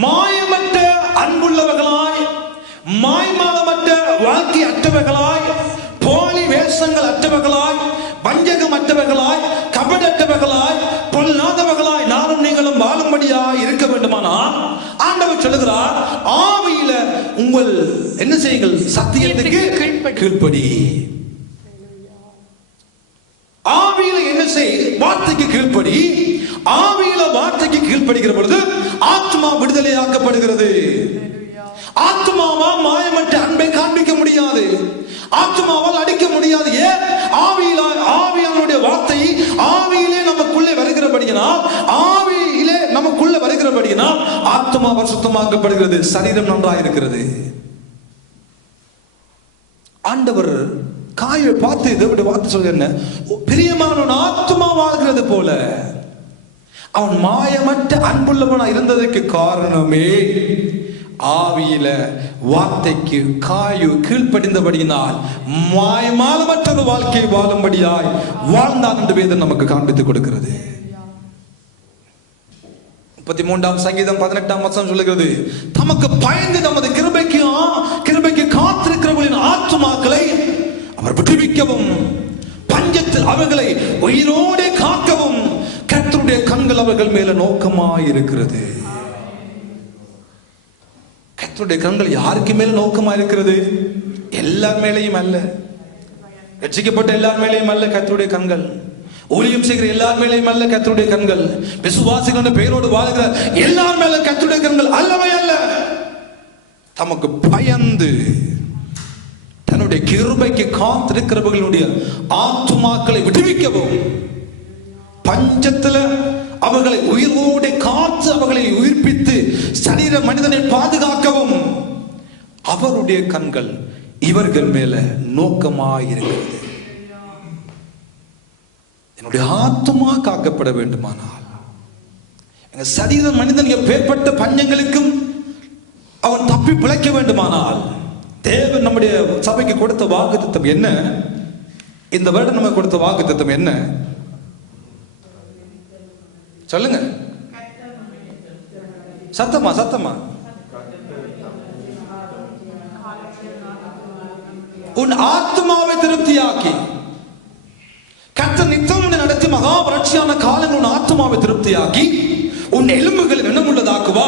மாயமற்ற அன்புள்ளவர்களாய், மாய்மாலமற்ற வாழ்க்கை அற்றவர்களாய், போலி வேஷங்கள் அற்றவர்களாய், வஞ்சகம் அற்றவர்களாய், கபடற்றவர்களாய், பொல்லாதவர்களாய் நானும் நீங்களும் வாழும்படியாய் இருக்க வேண்டுமானால் ஆண்டவர் சொல்லுகிறார், ஆவியில உங்கள் என்ன செய்யுங்கள்? சத்தியத்துக்கு கீழ்ப்படி. ஆவியில என்ன செய்? வார்த்தைக்கு கீழ்ப்படி. ஆவியில வார்த்தைக்கு கீழ்ப்படுகிற பொழுது ஆத்மா விடுதலையாக்கப்படுகிறது. ஆத்மாவால் மாயமற்ற அன்பை காண்பிக்க முடியாது. ஆத்மாவால் அடிக்க முடியாது. ஏன்? ஆவியானுடைய வார்த்தை ஆவியிலே நமக்குள்ளே வருகிறபடியினால், ஆத்மா பரிசுத்தமாக்கப்படுகிறது, சரீரம் நன்றாக இருக்கிறது. ஆண்டவர் காயை பார்த்து இதை வார்த்தை சொல்ல என்ன? பிரியமானவன் ஆத்மா வாழ்கிறது போல அவன் மாயமற்ற அன்புள்ளவனா இருந்ததற்கு காரணமே ஆவியில வார்த்தைக்கு காயு கீழ்ப்படிந்தபடியினால் மாயமாலமற்ற வாழ்க்கை வாழும்படியாய் வாழ்ந்தான் என்று வேதம் நமக்கு காண்பித்துக் கொடுக்கிறது. 33ஆம் சங்கீதம் 18ஆம் வசனம் சொல்லுகிறது, தமக்கு பயந்து நமது கிருபைக்கு காத்திருக்கிறவர்களின் ஆத்துமாக்களை அவர் விடுவிக்கவும் பஞ்சத்தில் அவர்களை உயிரோடு காக்கவும் கர்த்தருடைய கண்கள் அவர்கள் மேல நோக்கமாயிருக்கிறது. கர்த்தருடைய கண்கள் யாருக்கு மேல நோக்கமாயிருக்கிறது? எல்லார் மேலேயும் அல்ல, ரட்சிக்கப்பட்ட எல்லார் மேலேயும் அல்ல கர்த்தருடைய கண்கள். ஊழியம் செய்கிற எல்லார் மேலேயும் அல்ல கர்த்தருடைய கண்கள். விசுவாசிகள் பெயரோடு வாழ்கிற எல்லார் மேல கர்த்தருடைய கண்கள் அல்லவே அல்ல. தமக்கு பயந்து தன்னுடைய கிருபைக்கு காத்திருக்கிறவர்களுடைய ஆத்துமாக்களை விடுவிக்கவும் பஞ்சத்துல அவர்களை உயிரோடு காத்து அவர்களை உயிர்ப்பித்து சரீர மனிதனை பாதுகாக்கவும் அவருடைய கண்கள் இவர்கள் மேல நோக்கமாயிருக்கிறது. என்னுடைய ஆத்துமா காக்கப்பட வேண்டுமானால், எங்க சரீர மனிதன் எப்பேற்பட்ட பஞ்சங்களுக்கும் அவன் தப்பி பிழைக்க வேண்டுமானால், தேவன் நம்முடைய சபைக்கு கொடுத்த வாக்குத்தத்தம் என்ன? இந்த வருடம் நமக்கு கொடுத்த வாக்குத்தத்தம் என்ன? சொல்லுங்க சத்தமா. உன் ஆத்மாவை திருப்தியாக்கி கர்த்தர் நித்தம் நடத்தி மகா வறட்சியான காலங்கள் உன் ஆத்மாவை திருப்தியாக்கி உன் எலும்புகள் எண்ணமுள்ளதாக்குவா.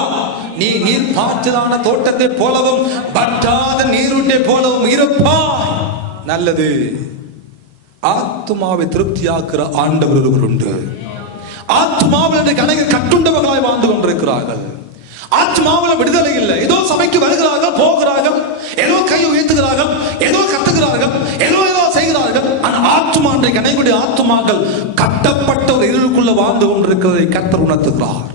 நீ நீர் பாய்ச்சலான தோட்டத்தை போலவும் வற்றாத நீரூட்டை போலவும் இருப்பாய். நல்லது. ஆத்மாவை திருப்தியாக்குற ஆண்டவர் ஒருவர் உண்டு. ஆத்மாவில் கணக்கு கட்டுண்டவர்களாய் வாழ்ந்து கொண்டிருக்கிறார்கள். ஆத்மாவில் விடுதலை இல்லை. ஏதோ சபைக்கு வருகிறார்கள், போகிறார்கள், ஏதோ கை உயர்த்துகிறார்கள், ஏதோ கத்துகிறார்கள், ஏதோ செய்கிறார்கள். ஆத்மா கணக்குடைய ஆத்மாக்கள் கட்டப்பட்ட ஒரு இருளுக்குள்ள வாழ்ந்து கொண்டிருக்கிறதை கர்த்தர் உணர்த்துகிறார்.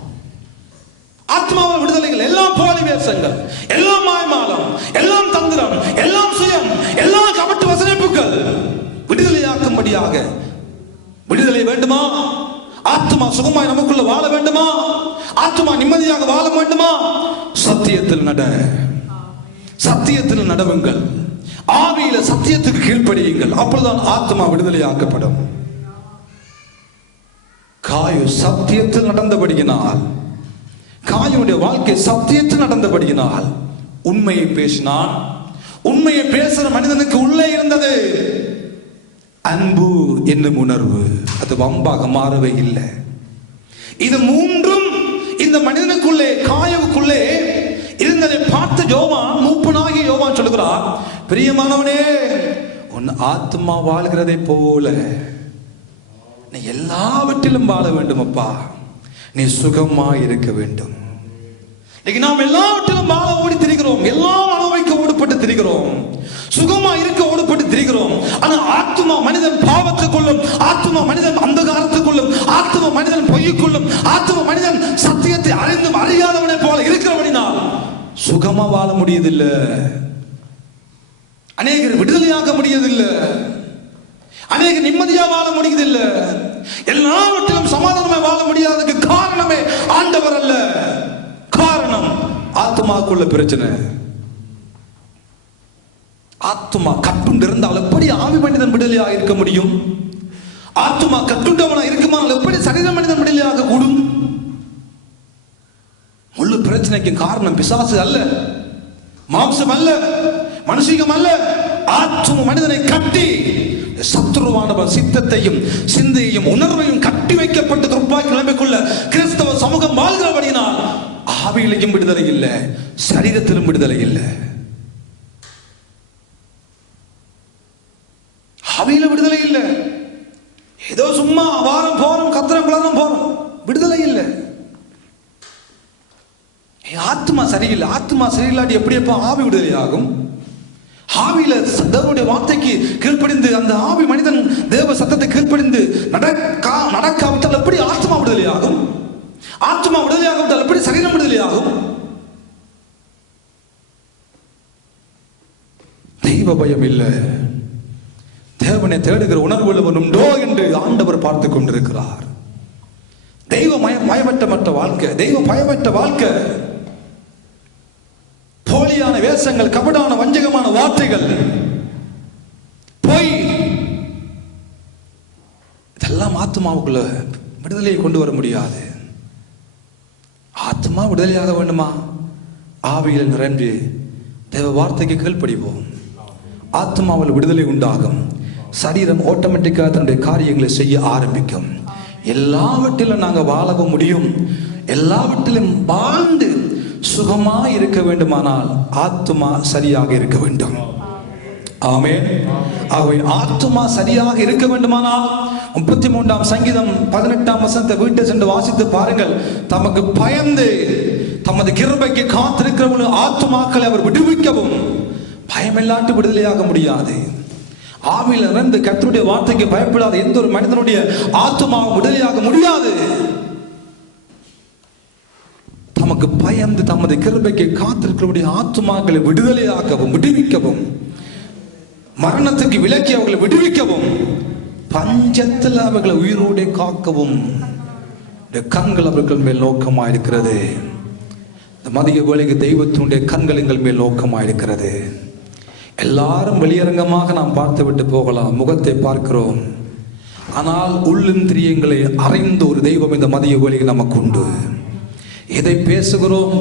ஆத்மாவில் விடுதலைகள் எல்லாம் போலி வேஷங்கள், எல்லாம் மாய்மாலம், எல்லாம் தந்திரம், எல்லாம் சுயம், எல்லாம் கபட்டு வசனிப்புகள். விடுதலையாக்கும்படியாக விடுதலை வேண்டுமா? ஆத்மா சுகமாய் நமக்குள்ள வாழ வேண்டுமா? ஆத்மா நிம்மதியாக வாழ வேண்டுமா? சத்தியத்தில் நடவுங்கள். ஆவியில சத்தியத்துக்கு கீழ்ப்படியுங்கள். அப்பொழுதுதான் ஆத்மா விடுதலையாக்கப்படும். காயு சத்தியத்தில் நடந்தபடியினால், காயுடைய வாழ்க்கை சத்தியத்தில் நடந்தபடியினால் உண்மையை பேசினான். உண்மையை பேசுற மனிதனுக்கு உள்ளே இருந்தது அன்பு என்னும் உணர்வு. அது வம்பாக மாறவே இல்லை. இது மூன்றும் இந்த மனிதனுக்குள்ளே காயவுக்குள்ளே இருந்ததை பார்த்த யோவான், மூப்பனாகிய யோவான் சொல்லுகிறார், பிரியமானவனே, உன் ஆத்மா வாழ்கிறதை போல நீ எல்லாவற்றிலும் வாழ வேண்டும் அப்பா. நீ சுகமாய் இருக்க வேண்டும். இன்னைக்கு நாம் எல்லாவற்றிலும் வாழ ஓடி திரிகிறோம், எல்லாம் அனுபவிக்க ஓடுபட்டு திரிகிறோம், சுகமா இருக்க ஓடுபட்டு திரிகிறோம். ஆனா ஆத்மா மனிதன் பாவத்துக்குள்ளும், ஆத்மா மனிதன் அந்தகாரத்துக்குள்ளும், ஆத்மா மனிதன் பொய்யுக்குள்ளும், ஆத்மா மனிதன் சத்தியத்தை அறிந்தும் அறியாதவனை போல இருக்கிறவனினால் சுகமா வாழ முடியதில்லை. அநேகர் விடுதலையாக முடியதில்லை, அநேக நிம்மதியா வாழ முடியதில்லை, எல்லாவற்றிலும் சமாதானமே வாழ முடியாததுக்கு காரணமே ஆண்டவர் அல்ல. காரணம் ஆத்மாக்குள்ள பிரச்சனை. ஆத்மா கட்டுண்டு இருந்தால் எப்படி ஆவி மனிதன் விடுதலையாக இருக்க முடியும்? ஆத்மா கட்டுண்டவனா இருக்குமானால் எப்படி சரீர மனிதன் விடுதலையாக கூடும்? முழு பிரச்சனைக்கு காரணம் பிசாசு அல்ல, மாம்சம் அல்ல, மனுஷிகம் அல்ல. ஆத்ம மனிதனை கட்டி சத்துருவானவன் சித்தத்தையும் சிந்தையையும் உணர்வையும் கட்டி வைக்கப்பட்ட துப்பாக்கி நிலைமைக்குள்ள கிறிஸ்தவ சமூகம் வாழ்கிறபடியினால் ஆவியிலையும் விடுதலை இல்லை, சரீரத்திலும் விடுதலை இல்லை. ஆவியில விடுதலை இல்லை, ஏதோ சும்மா வாரம் போறோம், கத்திரம் குளம் போறோம், விடுதலை இல்லை. ஆத்மா சரியில்லை. ஆத்மா சரியில்லாட்டி எப்படி எப்ப ஆவி விடுதலை ஆகும்? ஆவியில தேவனுடைய வார்த்தைக்கு கீழ்ப்படிந்து அந்த ஆவி மனிதன் தேவ சத்தத்தை கீழ்ப்படிந்து நடக்காவிட்டால் எப்படி ஆத்மா விடுதலை ஆகும்? ஆத்மா விடுதலை ஆகாவிட்டால் எப்படி சரீரம் விடுதலை ஆகும்? தெய்வ பயம் இல்லை, தேவனை தேடுகிற உணர்வு உள்ளவன் உண்டோ என்று ஆண்டவர் பார்த்து கொண்டிருக்கிறார். தெய்வ பயமற்ற வாழ்க்கை, தெய்வ பயமற்ற வாழ்க்கை, போலியான வேஷங்கள், கபடான வஞ்சகமான வார்த்தைகள், பொய், இதெல்லாம் ஆத்மாவுக்குள்ள விடுதலையை கொண்டு வர முடியாது. ஆத்மா விடுதலையாக வேண்டுமா? ஆவியில் நிரம்பி தேவ வார்த்தைக்கு கீழ்ப்படிவோம். ஆத்மாவில் விடுதலை உண்டாகும். சரீரம் ஆட்டோமேட்டிக்காக தன்னுடைய காரியங்களை செய்ய ஆரம்பிக்கும். எல்லாவற்றிலும் நாங்கள் வாழவும் முடியும். எல்லாவற்றிலும் வாழ்ந்து சுகமா இருக்க வேண்டுமானால் ஆத்மா சரியாக இருக்க வேண்டும். ஆமென். ஆகவே ஆத்மா சரியாக இருக்க வேண்டுமானால் 33ஆம் சங்கீதம் 18ஆம் வசனத்தை வீட்டை சென்று வாசித்து பாருங்கள். தமக்கு பயந்து தமது கிருபைக்கு காத்திருக்கிறவர்கள் ஆத்மாக்களை அவர் விடுவிக்கவும். பயமில்லாட்டு விடுதலையாக முடியாது. ஆவியில் இருந்து கர்த்தருடைய வார்த்தைக்கு பயப்படாத எந்த ஒரு மனிதனுடைய ஆத்மாவும் விடுதலையாக முடியாது. தமக்கு பயந்து தமது கிருபைக்கு காத்திருக்கிறவருடைய ஆத்மாக்களை விடுதலையாக்கவும் விடுவிக்கவும், மரணத்துக்கு விலக்கி அவர்களை விடுவிக்கவும், பஞ்சத்தில் அவர்களை உயிரோடு காக்கவும் கண்கள் அவர்கள் மேல் நோக்கமாயிருக்கிறது. மதிய வேளைக்கு தெய்வத்தினுடைய கண்கள் எங்கள் மேல் நோக்கமாயிருக்கிறது. எல்லாரும் வெளியரங்கமாக நாம் பார்த்து விட்டு போகலாம், முகத்தை பார்க்கிறோம். ஆனால் உள்ளிந்திரியங்களை அறிந்த ஒரு தெய்வம் இந்த மதிய வேளைக்கு நமக்கு உண்டு. எதை பேசுகிறோம்,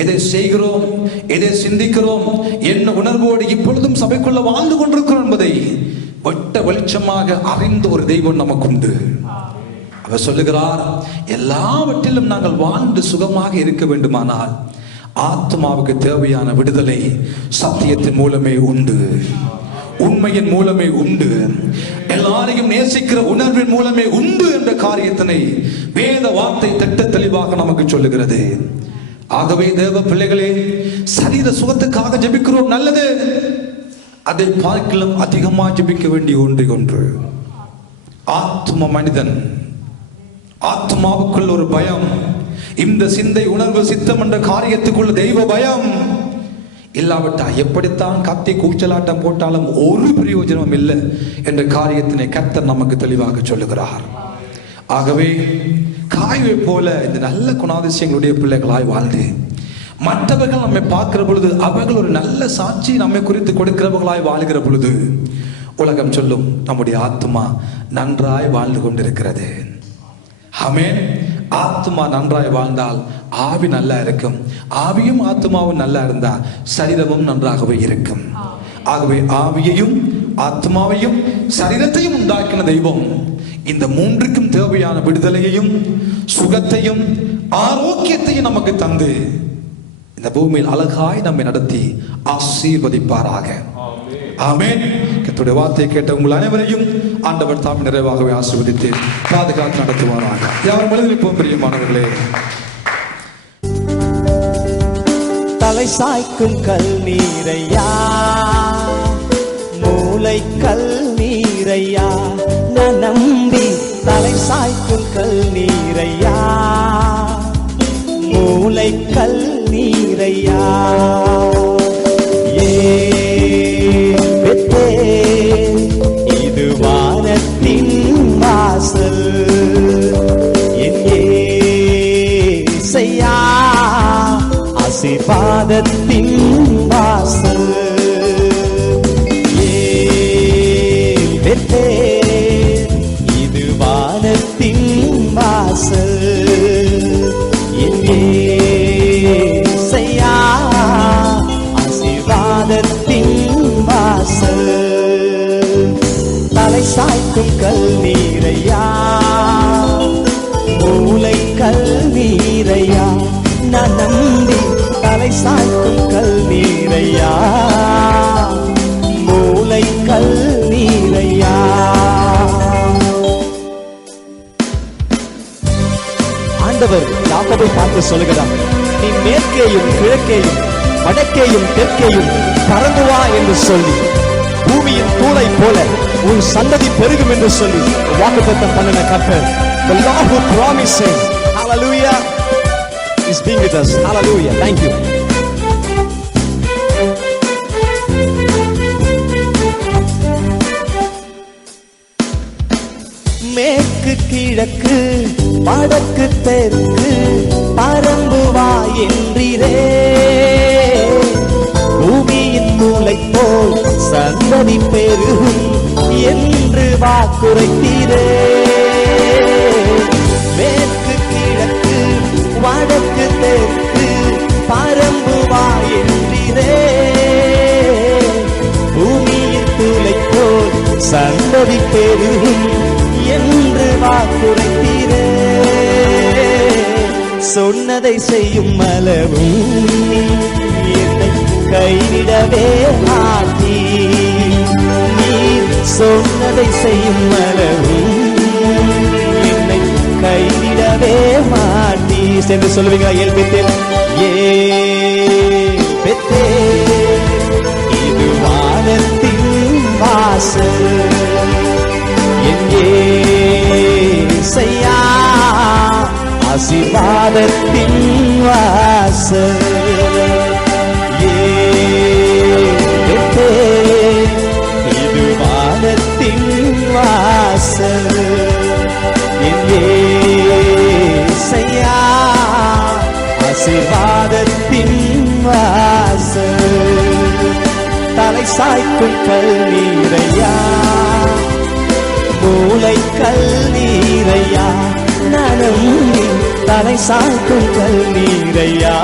எதை செய்கிறோம், எதை சிந்திக்கிறோம், என்ன உணர்வோடு இப்பொழுதும் சபைக்குள்ள வாழ்ந்து கொண்டிருக்கிறோம் என்பதை வெட்ட வெளிச்சமாக அறிந்த ஒரு தெய்வம் நமக்கு உண்டு. அவர் சொல்லுகிறார், எல்லாவற்றிலும் நாங்கள் வாழ்ந்து சுகமாக இருக்க வேண்டுமானால் ஆத்மாவுக்கு தேவையான விடுதலை சத்தியத்தின் மூலமே உண்டு, உண்மையின் மூலமே உண்டு, எல்லாரையும் நேசிக்கிற உணர்வின் மூலமே உண்டு என்ற காரியத்தினை வேத வார்த்தை திட்ட தெளிவாக நமக்கு சொல்லுகிறது. ஆகவே தேவ பிள்ளைகளே, சரீர சுகத்துக்காக ஜெபிக்கிறோம், நல்லது. அதை பார்க்கலாம் அதிகமாக ஜெபிக்க வேண்டிய ஒன்று ஆத்ம மனிதன். ஆத்மாவுக்குள் ஒரு பயம், இந்த சிந்தை உணர்வு சித்தம் என்ற காரியத்துக்குள்ள தெய்வ பயம் இல்லாவிட்டா எப்படித்தான் கத்தி கூச்சலாட்டம் போட்டாலும் ஒரு பிரயோஜனம் இல்லை என்ற காரியத்தினை கர்த்தர் நமக்கு தெளிவாக சொல்லுகிறார். ஆகவே காய்வை போல இந்த நல்ல குணாதிசயங்களுடைய பிள்ளைகளாய் வாழ்ந்து மற்றவர்கள் நம்மை பார்க்கிற பொழுது அவர்கள் ஒரு நல்ல சாட்சி நம்மை குறித்து கொடுக்கிறவர்களாய் வாழ்கிற பொழுது உலகம் சொல்லும், நம்முடைய ஆத்மா நன்றாய் வாழ்ந்து கொண்டிருக்கிறது. ஆமென். ஆத்மா நன்றாய் வாழ்ந்தால் ஆவி நல்லா இருக்கும். ஆவியும் ஆத்மாவும் நல்லா இருந்தா சரீரமும் நன்றாகவே இருக்கும். ஆகவே ஆவியையும் ஆத்மாவையும் சரீரத்தையும் உண்டாக்கின தெய்வம் இந்த மூன்றுக்கும் தேவையான விடுதலையையும் சுகத்தையும் ஆரோக்கியத்தையும் நமக்கு தந்து இந்த பூமியில் அழகாய் நம்மை நடத்தி ஆசீர்வதிப்பாராக. ஆமென். கர்த்தருடைய வார்த்தையை கேட்ட உங்கள் அனைவரையும் ஆண்டவர் தாம் நிறைவாகவே ஆசீர்வதித்து பாதுகாத்து நடத்துவாராக. யாரும் எழுந்திருப்போம் பிரியமானவர்களே. தலை சாய்க்கும் கல் நீரையா, மூளை கல் நீரையா, நான் நம்பி தலை சாய்க்கும் கல் நீரையா, மூளை கல் நீரையா. இது வானத்தின் வாசல், என் இயேசையா, ஆசீர்வாதத்தின் வாசல். இது வானத்தின் வாசல், என் இயேசையா, ஆசீர்வாதத்தின் வாசல். தலை சாய்க்கும் கல் நீரையா, மூளை கல் நீரையா, நான் நம்பி தலை சாய்க்கும் கல் நீரையா, மூளை கல் நீரையா. ஆண்டவர் யாக்கோபை பார்த்து சொல்லுகிறார், நீ மேற்கேயும் கிழக்கேயும் வடக்கேயும் தெற்கேயும் பறந்து வா என்று சொல்லி, பூமியின் தூளை போல உன் சந்ததி பெருகும் என்று சொல்லி வாக்குத்தத்தம் பண்ணின கர்த்தர். The Lord who promises, hallelujah, is being with us. Hallelujah. Thank you. மேற்கு கிழக்கு வடக்கு தெற்கு பறந்து வா என்றீரே, பூமியின் மூளை போல் சந்ததி பெருகும் என்று வாக்குரைத்தீரே. மேற்கு கிழக்கு வடக்கு தெற்கு பறந்து வா என்றீரே, பூமியின் மூளை போல் சந்ததி பெருகும் என்று வாக்குரைத்தீரே. சொன்னதை செய்யும் அளவும் என்னை கைவிடவே மாட்டீ, நீர் சொன்னதை செய்யும் அளவும் என்னை கைவிடவே மாட்டீ. சென்று சொல்லுவீங்களா? ஏல்பெத்தேல் ஏல்பெத்தேல், இது வானத்தின் வாசல், என் இயேசையா, ஆசீர்வாதத்தின் வாசல். இது வானத்தின் வாசல், என் இயேசையா, ஆசீர்வாதத்தின் வாசல். தலை சாய்க்கும் கல் நீரையா, மூளை கல் நீரையா, நானும் தலை சாய்க்கும் கல் நீரையா,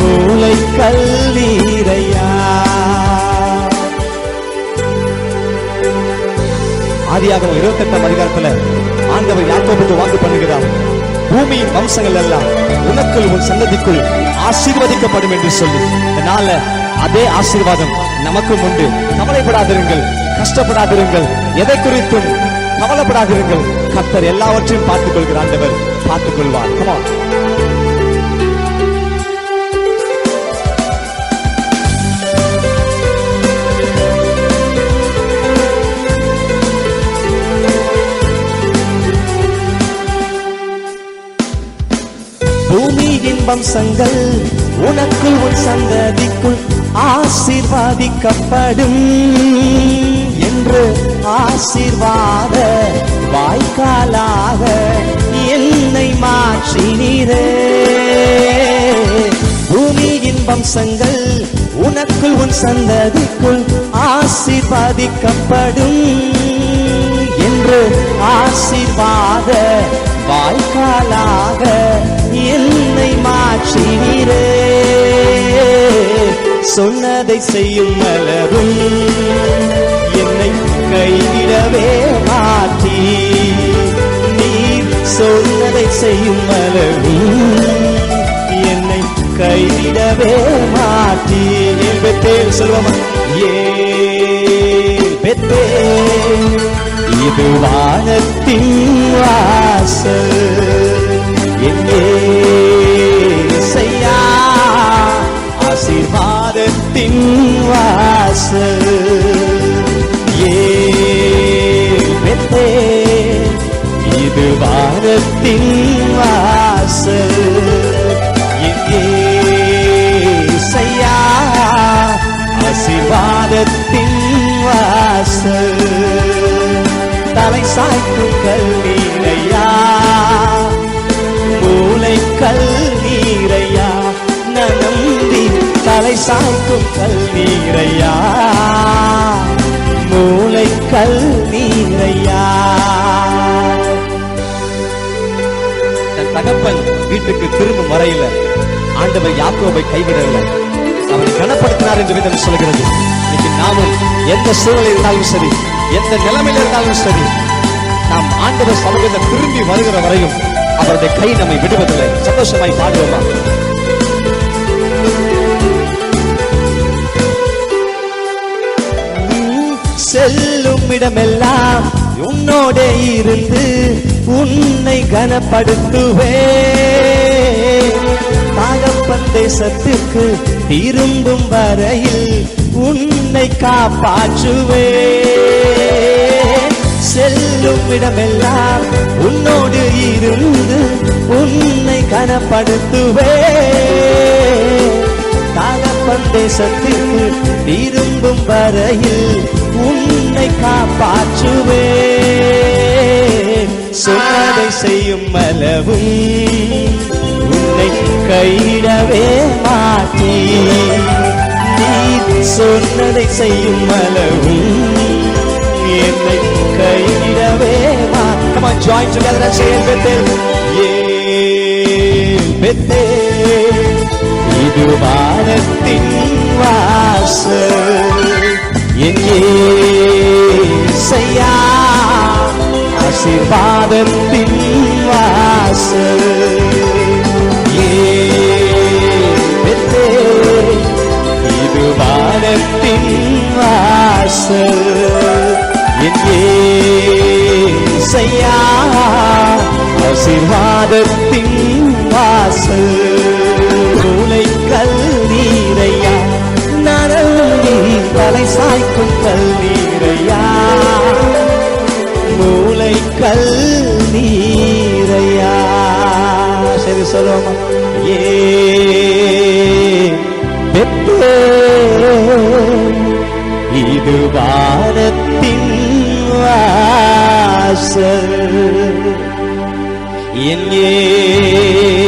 மூளை கல் நீரையா. ஆதியாகமம் 28ஆம் அதிகாரத்துல ஆண்டவர் யாக்கோபுக்கு வாக்கு பண்ணுகிறார், பூமியின் வம்சங்கள் எல்லாம் உனக்குள் உன் சந்ததிக்குள் ஆசீர்வதிக்கப்படும் என்று சொல்லி. இதனால அதே ஆசீர்வாதம் நமக்கும் உண்டு. கவலைப்படாதிருங்கள், கஷ்டப்படாதிருங்கள், எதை குறித்தும் கவலைப்படாதிருங்கள். கர்த்தர் எல்லாவற்றையும் பார்த்துக் கொள்கிற ஆண்டவர் பார்த்துக் கொள்வார். Come on. பூமியின் வம்சங்கள் உனக்குள் உன் சந்ததிக்குள் ஆசீர்வாதிக்கப்படும் என்று ஆசீர்வாத வாய்க்காலாக என்னை மாற்றினீரே. பூமியின் வம்சங்கள் உனக்குள் உன் சந்ததிக்குள் ஆசீர்வாதிக்கப்படும் என்று ஆசீர்வாத வாய்க்காலாக என்னை மாற்றினீரே. சொன்னதை செய்யும் அளவும் என்னை கைவிடவே மாட்டீ, நீர் சொன்னதை செய்யும் அளவு என்னை கைவிடவே மாட்டீர். பெத்தேல் சொல்லுவோமா? பெத்தேல் இது வானத்தின் வாசல், எங்கே செய்யா ஆசீர்வாதத்தின் வாசல். பெத்தேல் இது வானத்தின் வாசல், எங்கே செய்யா ஆசீர்வாதத்தின் வாசல். தலை சாய்க்கும் கல்லீரையா, மூளை கல்லீரையா, நம்பி தலை சாய்க்கும் கல்லீரையா, மூளை கல்லீரையா. தன் தகப்பன் வீட்டுக்கு திரும்பும் வரையில ஆண்டவர் யாக்கோபை கைவிடவில்லை, அவனை கனப்படுத்தினார் என்று வேதம் சொல்கிறது. இன்னைக்கு நாமும் எந்த சூழலில் இருந்தாலும் சரி, எந்த நிலைமையில் இருந்தாலும் சரி, நாம் ஆண்டவர் சமூகத்தில் திரும்பி வருகிற வரையும் அவருடைய கை நம்மை விடுவதில்லை. சந்தோஷமாய் பாடுவோமா? செல்லும் இடமெல்லாம் உன்னோட இருந்து உன்னை கனப்படுத்துவே. தகப்பன் தேசத்திற்கு திரும்பும் வரையில் உன்னை காப்பாற்றுவே. செல்லும் இடமெல்லாம் உன்னோடு இருந்து உன்னை கனப்படுத்துவே. தகப்பன் தேசத்திற்கு திரும்பும் வரையில் உன்னை காப்பாற்றுவே. சொன்னதை செய்யும் அளவும் உன்னை கைவிடவே மாட்டீர். நீ சொன்னதை செய்யும் அளவும் என்னை கைவிடவே மாட்டீர். Come on, join together and say Bethel. Bethel இது வானத்தின் வாசல், என் இயேசையா ஆசீர்வாதத்தின் வாசல். பெத்தேல் இது வானத்தின் வாசல், என் இயேசையா ஆசீர்வாதத்தின் வாசல். மூளை கல்லீரையா, நரம்பி தலை சாய்க்கும் கல்லீரையா, மூளை கல்லீரையா. சரி சொல்லுவோமா? இது வானத்தின் வாசல், என் இயேசையா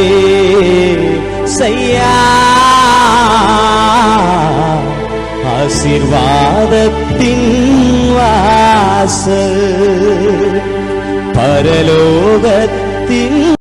ஆசீர்வாதத்தின் வாசல், பரலோகத்தின்